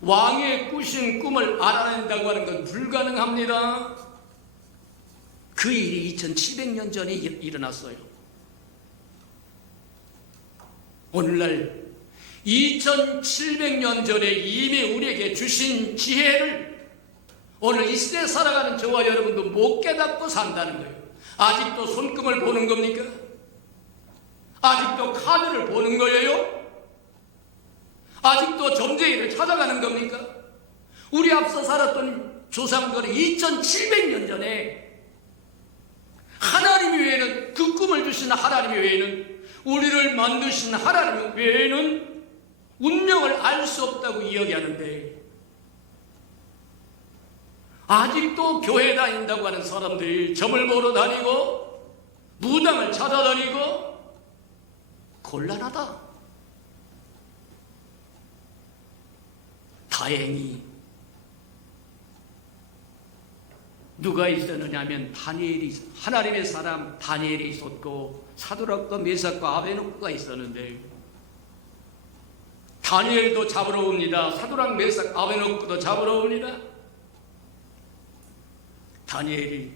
왕의 꾸신 꿈을 알아낸다고 하는 건 불가능합니다. 그 일이 2700년 전에 일어났어요. 오늘날 2700년 전에 이미 우리에게 주신 지혜를 오늘 이 시대에 살아가는 저와 여러분도 못 깨닫고 산다는 거예요. 아직도 손금을 보는 겁니까? 아직도 카드를 보는 거예요? 아직도 점쟁이를 찾아가는 겁니까? 우리 앞서 살았던 조상들은 2700년 전에 하나님 외에는, 그 꿈을 주신 하나님 외에는, 우리를 만드신 하나님 외에는 운명을 알 수 없다고 이야기하는데, 아직도 교회 다닌다고 하는 사람들이 점을 보러 다니고 무당을 찾아다니고 곤란하다. 다행히 누가 있었느냐 하면 다니엘이, 하나님의 사람 다니엘이 있었고 사드락과 메삭과 아베노고가 있었는데, 다니엘도 잡으러 옵니다. 사드락, 메삭, 아베노고도 잡으러 옵니다. 다니엘이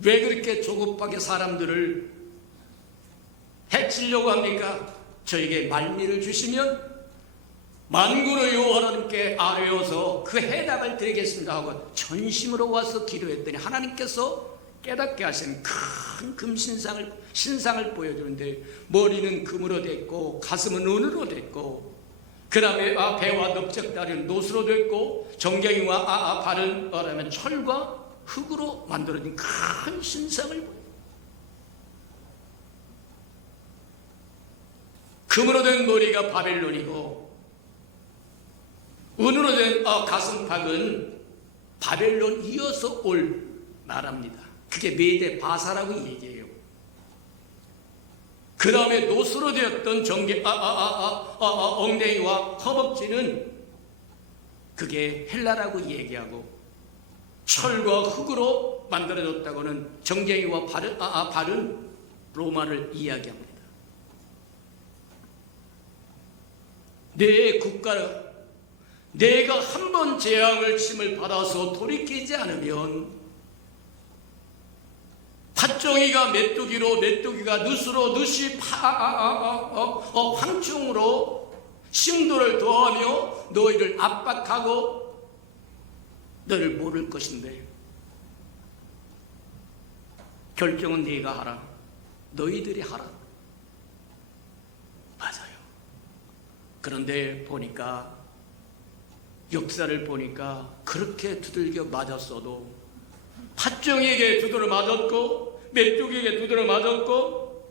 왜 그렇게 조급하게 사람들을 해치려고 합니까? 저에게 말미를 주시면 만군의 여호와 하나님께 아뢰어서 그 해답을 드리겠습니다 하고 전심으로 와서 기도했더니 하나님께서 깨닫게 하신 큰 신상을 보여주는데, 머리는 금으로 됐고 가슴은 은으로 됐고, 그 다음에 배와 넓적다리는 노수로 됐고, 정경이와 발은 말하면 철과 흙으로 만들어진 큰 신상을 보여요. 금으로 된 머리가 바벨론이고 은으로 된 가슴팍은 바벨론 이어서 올 나라입니다. 그게 메데 바사라고 얘기해요. 그 다음에 노수로 되었던 엉덩이와 허벅지는 그게 헬라라고 얘기하고, 철과 흙으로 만들어졌다고는 정갱이와 발은 로마를 이야기합니다. 내 국가를, 내가 한 번 재앙을 침을 받아서 돌이키지 않으면 팥종이가 메뚜기로, 메뚜기가 늑으로, 늑이 황충으로 심도를 더하며 너희를 압박하고 너를 모를 것인데, 결정은 네가 하라, 너희들이 하라. 맞아요. 그런데 보니까, 역사를 보니까 그렇게 두들겨 맞았어도 팥종이에게 두드려 맞았고, 메뚜기에게 두드려 맞았고,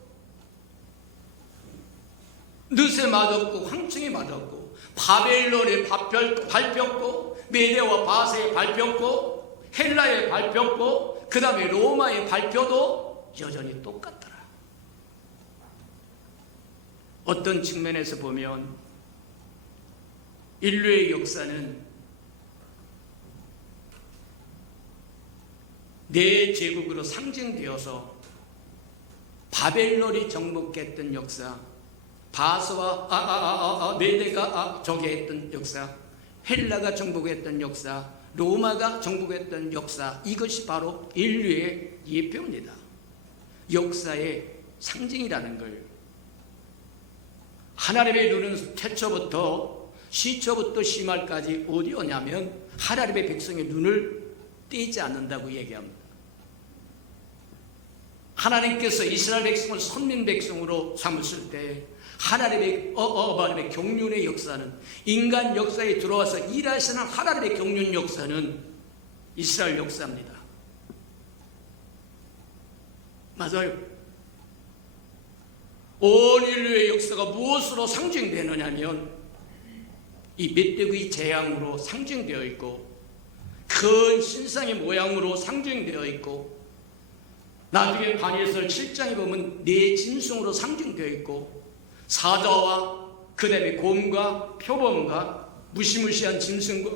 늑에 맞았고, 황충에 맞았고, 바벨론에 밟혔고, 메데와 바세에 밟혔고, 헬라에 밟혔고, 그 다음에 로마에 밟혀도 여전히 똑같더라. 어떤 측면에서 보면 인류의 역사는 네 제국으로 상징되어서 바벨론이 정복했던 역사, 바스와 메데가 저기했던 역사, 헬라가 정복했던 역사, 로마가 정복했던 역사, 이것이 바로 인류의 예표입니다. 역사의 상징이라는 걸. 하나님의 눈은 태초부터 시초부터 심할까지 어디 오냐면 하나님의 백성의 눈을 떼지 않는다고 얘기합니다. 하나님께서 이스라엘 백성을 선민 백성으로 삼으실 때 하나님의 경륜의 역사는, 인간 역사에 들어와서 일하시는 하나님의 경륜 역사는 이스라엘 역사입니다. 맞아요. 온 인류의 역사가 무엇으로 상징되느냐면 이 메뚜기 재앙으로 상징되어 있고 큰 신상의 모양으로 상징되어 있고 나중에 다니엘서 7장에 보면 네 짐승으로 상징되어 있고 사자와 그 다음에 곰과 표범과 무시무시한 짐승과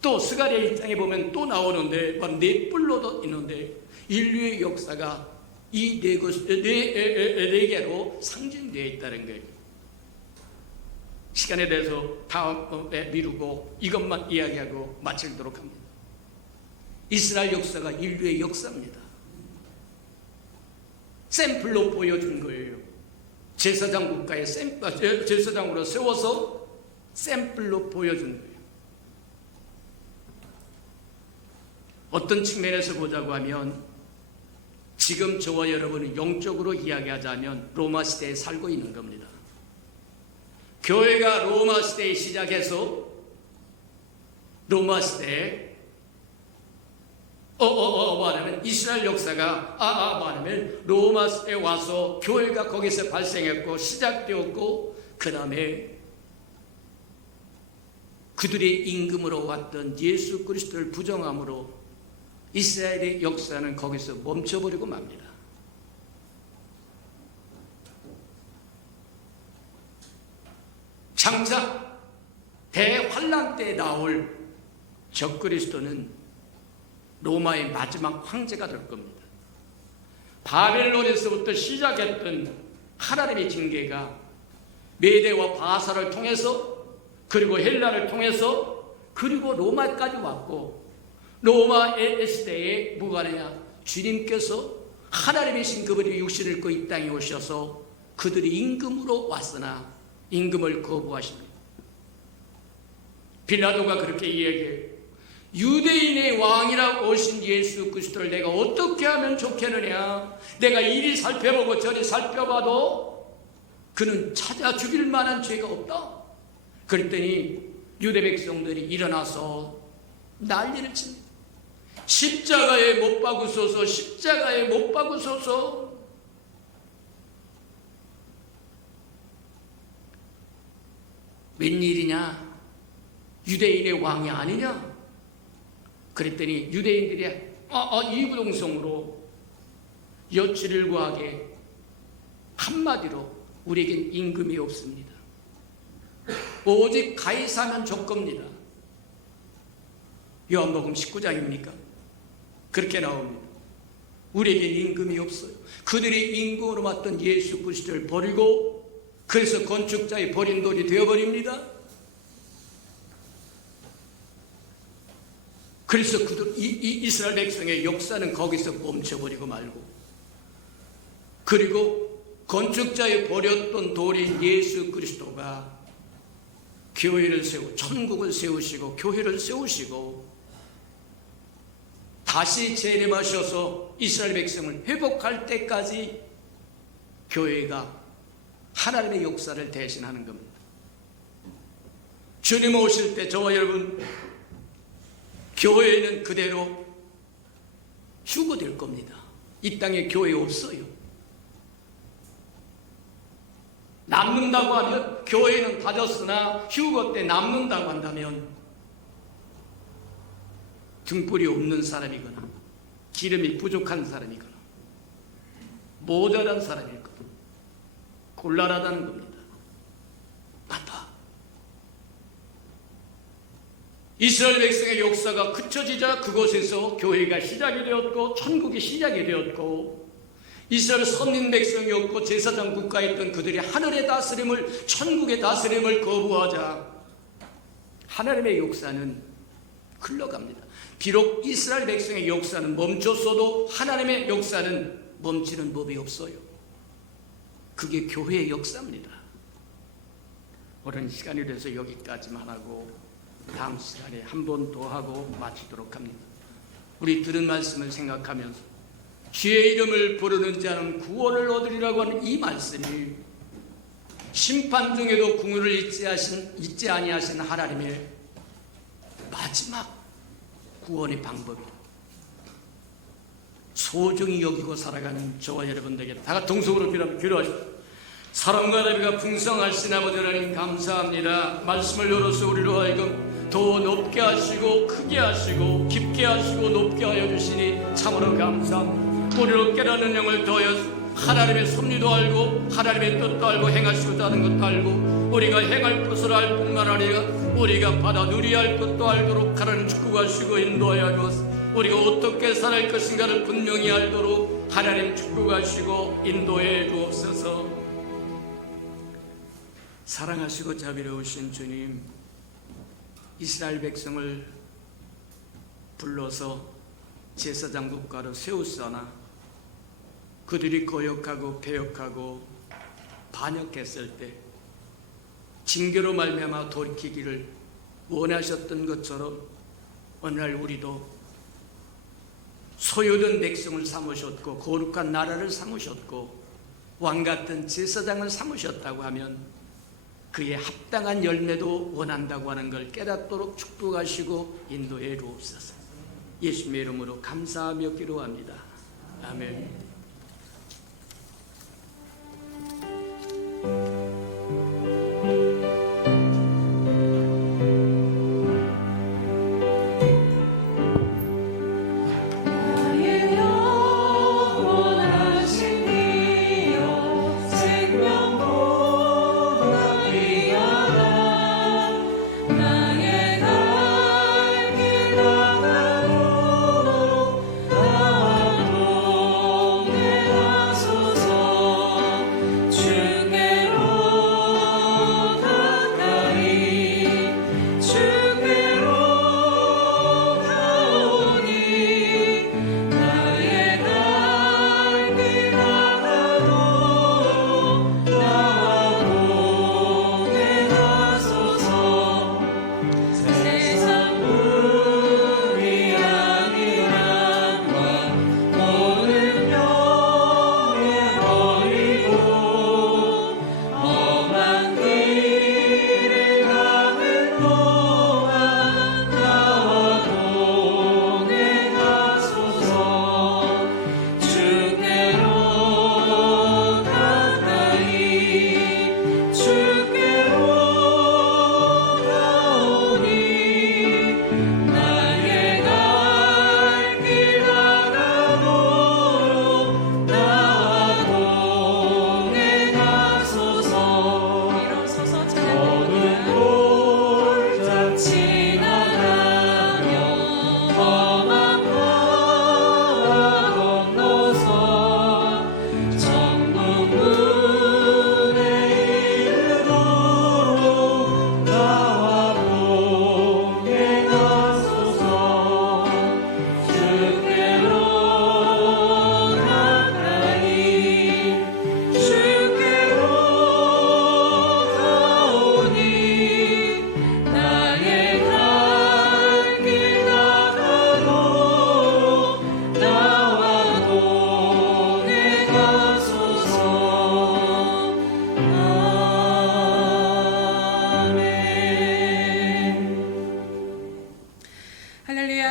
또 스가랴 1장에 보면 또 나오는데 네 뿔로도 있는데 인류의 역사가 이 네 개로 상징되어 있다는 거예요. 시간에 대해서 다음에 미루고 이것만 이야기하고 마치도록 합니다. 이스라엘 역사가 인류의 역사입니다. 샘플로 보여준 거예요. 제사장 국가의 제사장으로 세워서 샘플로 보여준 거예요. 어떤 측면에서 보자고 하면 지금 저와 여러분이 영적으로 이야기하자면 로마 시대에 살고 있는 겁니다. 교회가 로마 시대에 시작해서 로마 시대에 말하면 이스라엘 역사가 말하면 로마 시대에 와서 교회가 거기서 발생했고 시작되었고 그 다음에 그들의 임금으로 왔던 예수 그리스도를 부정함으로 이스라엘의 역사는 거기서 멈춰버리고 맙니다. 장차 대환란 때 나올 적그리스도는 로마의 마지막 황제가 될 겁니다. 바벨론에서부터 시작했던 하나님의 징계가 메대와 바사를 통해서 그리고 헬라를 통해서 그리고 로마까지 왔고 로마의 시대에 무관하냐 주님께서 하나님이신 그분이 육신을 입고 이 땅에 오셔서 그들이 임금으로 왔으나 임금을 거부하십니다. 빌라도가 그렇게 이야기해요. 유대인의 왕이라고 오신 예수 그리스도를 내가 어떻게 하면 좋겠느냐. 내가 이리 살펴보고 저리 살펴봐도 그는 찾아 죽일 만한 죄가 없다. 그랬더니 유대 백성들이 일어나서 난리를 칩니다. 십자가에 못 박으소서, 십자가에 못 박으소서. 웬일이냐? 유대인의 왕이 아니냐? 그랬더니 유대인들이 이구동성으로 여치를 구하게 한마디로 우리에겐 임금이 없습니다. 오직 가이사면 족겁니다. 요한복음 19장입니까? 그렇게 나옵니다. 우리에겐 임금이 없어요. 그들이 임금으로 맡던 예수 그리스도를 버리고 그래서 건축자의 버린 돌이 되어버립니다. 그래서 이스라엘 백성의 역사는 거기서 멈춰버리고 말고 그리고 건축자의 버렸던 돌인 예수 그리스도가 교회를 천국을 세우시고 교회를 세우시고 다시 재림하셔서 이스라엘 백성을 회복할 때까지 교회가 하나님의 역사를 대신하는 겁니다. 주님 오실 때 저와 여러분 교회는 그대로 휴거될 겁니다. 이 땅에 교회 없어요. 남는다고 하면 교회는 다졌으나 휴거 때 남는다고 한다면 등불이 없는 사람이거나 기름이 부족한 사람이거나 모자란 사람이거나 곤란하다는 겁니다. 나빠. 이스라엘 백성의 역사가 그쳐지자 그곳에서 교회가 시작이 되었고 천국이 시작이 되었고 이스라엘 선민 백성이었고 제사장 국가였던 그들이 하늘의 다스림을 천국의 다스림을 거부하자 하나님의 역사는 흘러갑니다. 비록 이스라엘 백성의 역사는 멈췄어도 하나님의 역사는 멈추는 법이 없어요. 그게 교회의 역사입니다. 오랜 시간이 돼서 여기까지만 하고 다음 시간에 한 번 더 하고 마치도록 합니다. 우리 들은 말씀을 생각하면서 주의 이름을 부르는 자는 구원을 얻으리라고 하는 이 말씀이 심판 중에도 궁유를 잊지 아니하신 하나님의 마지막 구원의 방법이다. 소중히 여기고 살아가는 저와 여러분들에게 다 같이 동성으로 기도하십시오. 사랑과 자비가 풍성하신 아버지 하나님 감사합니다. 말씀을 열어서 우리로 하여금 더 높게 하시고 크게 하시고 깊게 하시고 높게 하여 주시니 참으로 감사합니다. 우리로 깨닫는 영을 더하여 하나님의 섭리도 알고 하나님의 뜻도 알고 행하시고자 하는 것도 알고 우리가 행할 것을 알 뿐만 아니라 우리가 받아 누려야 할 것도 알도록 하나님 축복하시고 인도하여 주옵소서. 우리가 어떻게 살아갈 것인가를 분명히 알도록 하나님 축복하시고 인도해 주옵소서. 사랑하시고 자비로우신 주님, 이스라엘 백성을 불러서 제사장 국가로 세우사나 그들이 거역하고 배역하고 반역했을 때 징계로 말미암아 돌이키기를 원하셨던 것처럼 어느 날 우리도 소유된 백성을 삼으셨고 거룩한 나라를 삼으셨고 왕같은 제사장을 삼으셨다고 하면 그에 합당한 열매도 원한다고 하는 걸 깨닫도록 축복하시고 인도해 주옵소서. 예수님의 이름으로 감사하며 기도합니다. 아멘.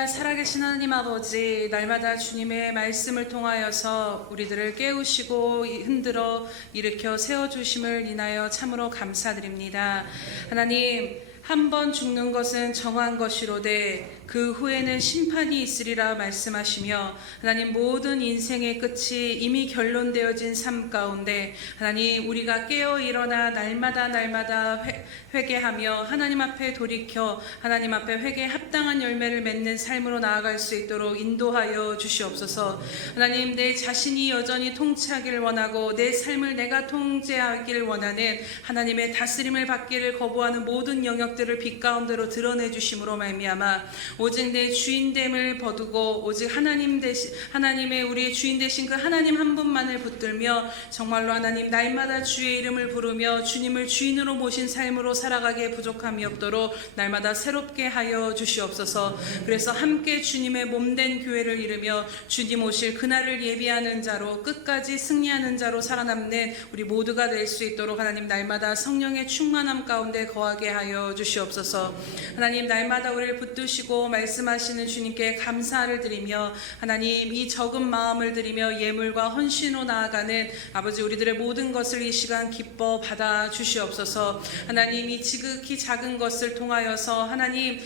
살아계신 하나님 아버지, 날마다 주님의 말씀을 통하여서 우리들을 깨우시고 흔들어 일으켜 세워주심을 인하여 참으로 감사드립니다. 하나님, 한 번 죽는 것은 정한 것이로되 그 후에는 심판이 있으리라 말씀하시며, 하나님 모든 인생의 끝이 이미 결론되어진 삶 가운데 하나님 우리가 깨어 일어나 날마다 회개하며 하나님 앞에 돌이켜 하나님 앞에 회개에 합당한 열매를 맺는 삶으로 나아갈 수 있도록 인도하여 주시옵소서. 하나님, 내 자신이 여전히 통치하기를 원하고 내 삶을 내가 통제하기를 원하는 하나님의 다스림을 받기를 거부하는 모든 영역들을 빛 가운데로 드러내 주심으로 말미암아 오직 내 주인됨을 거두고 오직 하나님의 우리의 주인 되신 그 하나님 한 분만을 붙들며 정말로 하나님 날마다 주의 이름을 부르며 주님을 주인으로 모신 삶으로 살아가기에 부족함이 없도록 날마다 새롭게 하여 주시옵소서. 그래서 함께 주님의 몸된 교회를 이루며 주님 오실 그날을 예비하는 자로 끝까지 승리하는 자로 살아남는 우리 모두가 될 수 있도록 하나님 날마다 성령의 충만함 가운데 거하게 하여 주시옵소서. 주시옵소서. 하나님, 날마다 우리를 붙드시고 말씀하시는 주님께 감사를 드리며 하나님, 이 적은 마음을 드리며 예물과 헌신으로 나아가는 아버지 우리들의 모든 것을 이 시간 기뻐 받아 주시옵소서. 하나님, 이 지극히 작은 것을 통하여서 하나님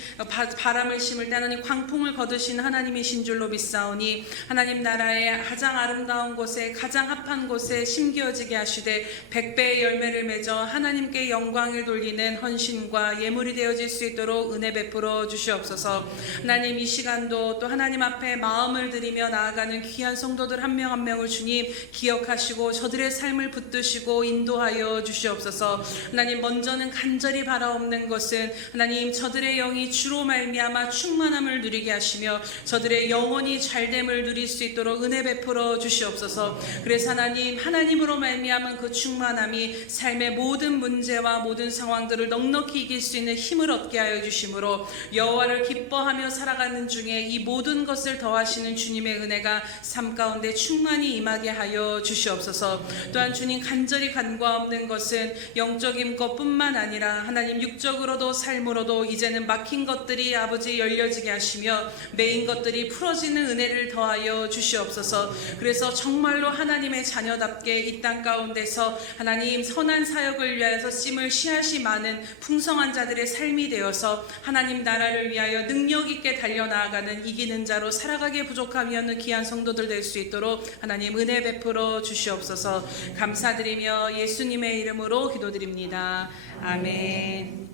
바람을 심을 때 하나님 광풍을 거두신 하나님이신 줄로 믿사오니 하나님 나라의 가장 아름다운 곳에 가장 합한 곳에 심기어지게 하시되 100배의 열매를 맺어 하나님께 영광을 돌리는 헌신과 예물이 되어질 수 있도록 은혜 베풀어 주시옵소서. 하나님, 이 시간도 또 하나님 앞에 마음을 드리며 나아가는 귀한 성도들 한 명 한 명을 주님 기억하시고 저들의 삶을 붙드시고 인도하여 주시옵소서. 하나님, 먼저는 간절히 바라옵는 것은 하나님 저들의 영이 주로 말미암아 충만함을 누리게 하시며 저들의 영혼이 잘됨을 누릴 수 있도록 은혜 베풀어 주시옵소서. 그래서 하나님으로 말미암은 그 충만함이 삶의 모든 문제와 모든 상황들을 넉넉히 이길 수 있는 힘을 얻게 하여 주심으로 여호와를 기뻐하며 살아가는 중에 이 모든 것을 더하시는 주님의 은혜가 삶 가운데 충만히 임하게 하여 주시옵소서. 또한 주님, 간절히 간과없는 것은 영적인 것뿐만 아니라 하나님 육적으로도 삶으로도 이제는 막힌 것들이 아버지 열려지게 하시며 메인 것들이 풀어지는 은혜를 더하여 주시옵소서. 그래서 정말로 하나님의 자녀답게 이 땅 가운데서 하나님 선한 사역을 위하여서 씀을 씨앗이 많은 풍성한 자들의 삶이 되어서 하나님 나라를 위하여 능력 있게 달려나아가는 이기는 자로 살아가기에 부족함이 없는 귀한 성도들 될 수 있도록 하나님 은혜 베풀어 주시옵소서. 감사드리며 예수님의 이름으로 기도드립니다. 아멘.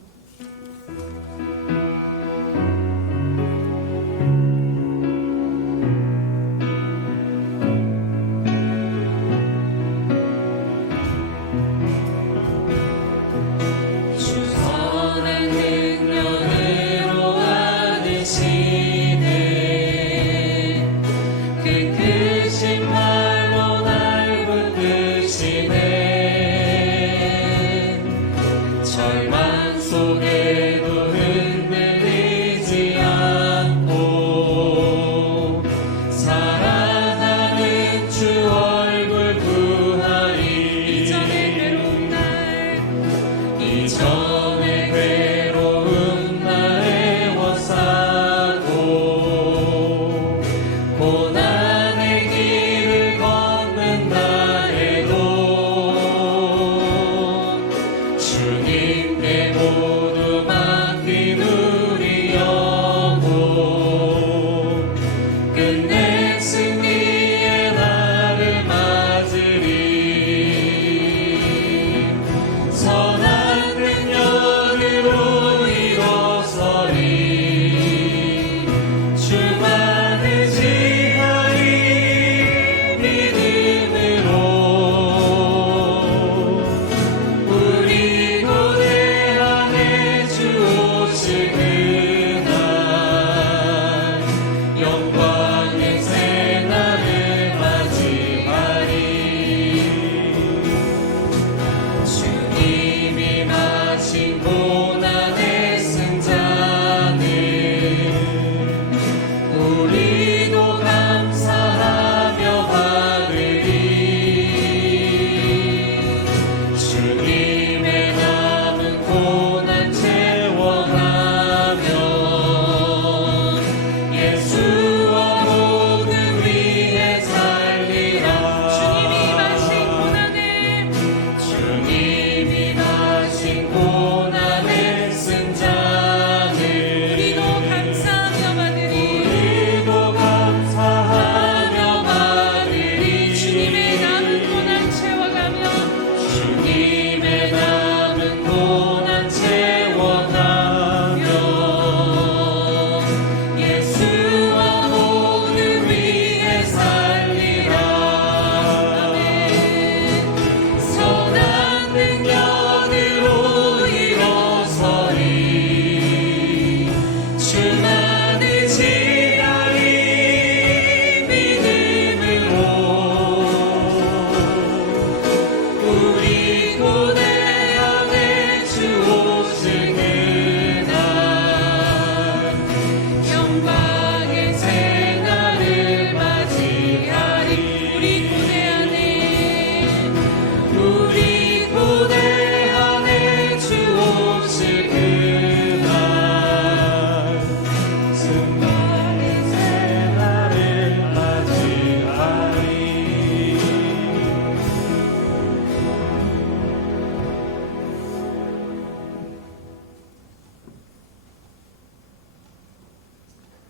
주님께 모두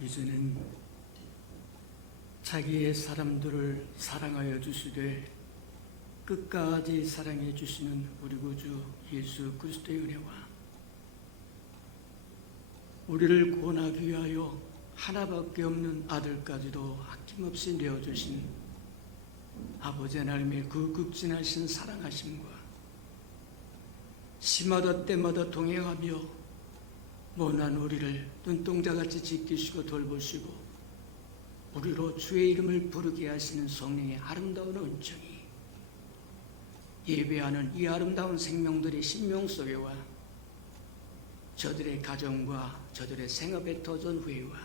이제는 자기의 사람들을 사랑하여 주시되 끝까지 사랑해 주시는 우리 구주 예수 그리스도의 은혜와 우리를 구원하기 위하여 하나밖에 없는 아들까지도 아낌없이 내어주신 아버지 하나님의 그 극진하신 사랑하심과 시마다 때마다 동행하며 못난 우리를 눈동자같이 지키시고 돌보시고 우리로 주의 이름을 부르게 하시는 성령의 아름다운 은총이 예배하는 이 아름다운 생명들의 심령 속에와 저들의 가정과 저들의 생업의 터전 후에와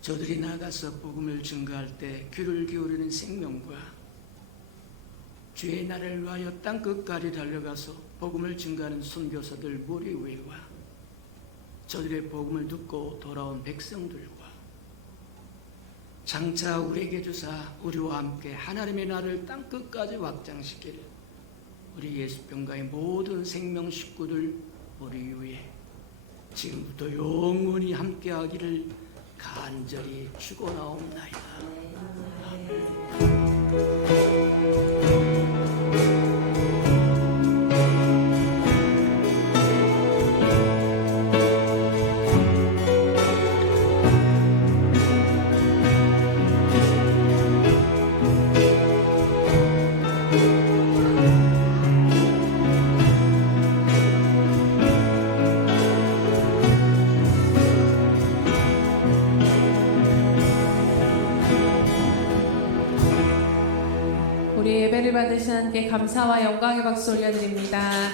저들이 나가서 복음을 증거할 때 귀를 기울이는 생명과 주의 나라를 위하여 땅끝까지 달려가서 복음을 증거하는 선교사들 무리 위에와 저들의 복음을 듣고 돌아온 백성들과 장차 우리에게 주사 우리와 함께 하나님의 나라를 땅끝까지 확장시키는 우리 예수병가의 모든 생명 식구들 우리 위에 지금부터 영원히 함께하기를 간절히 축원하옵나이다. 우리 예배를 받으신 하나님께 감사와 영광의 박수 올려드립니다.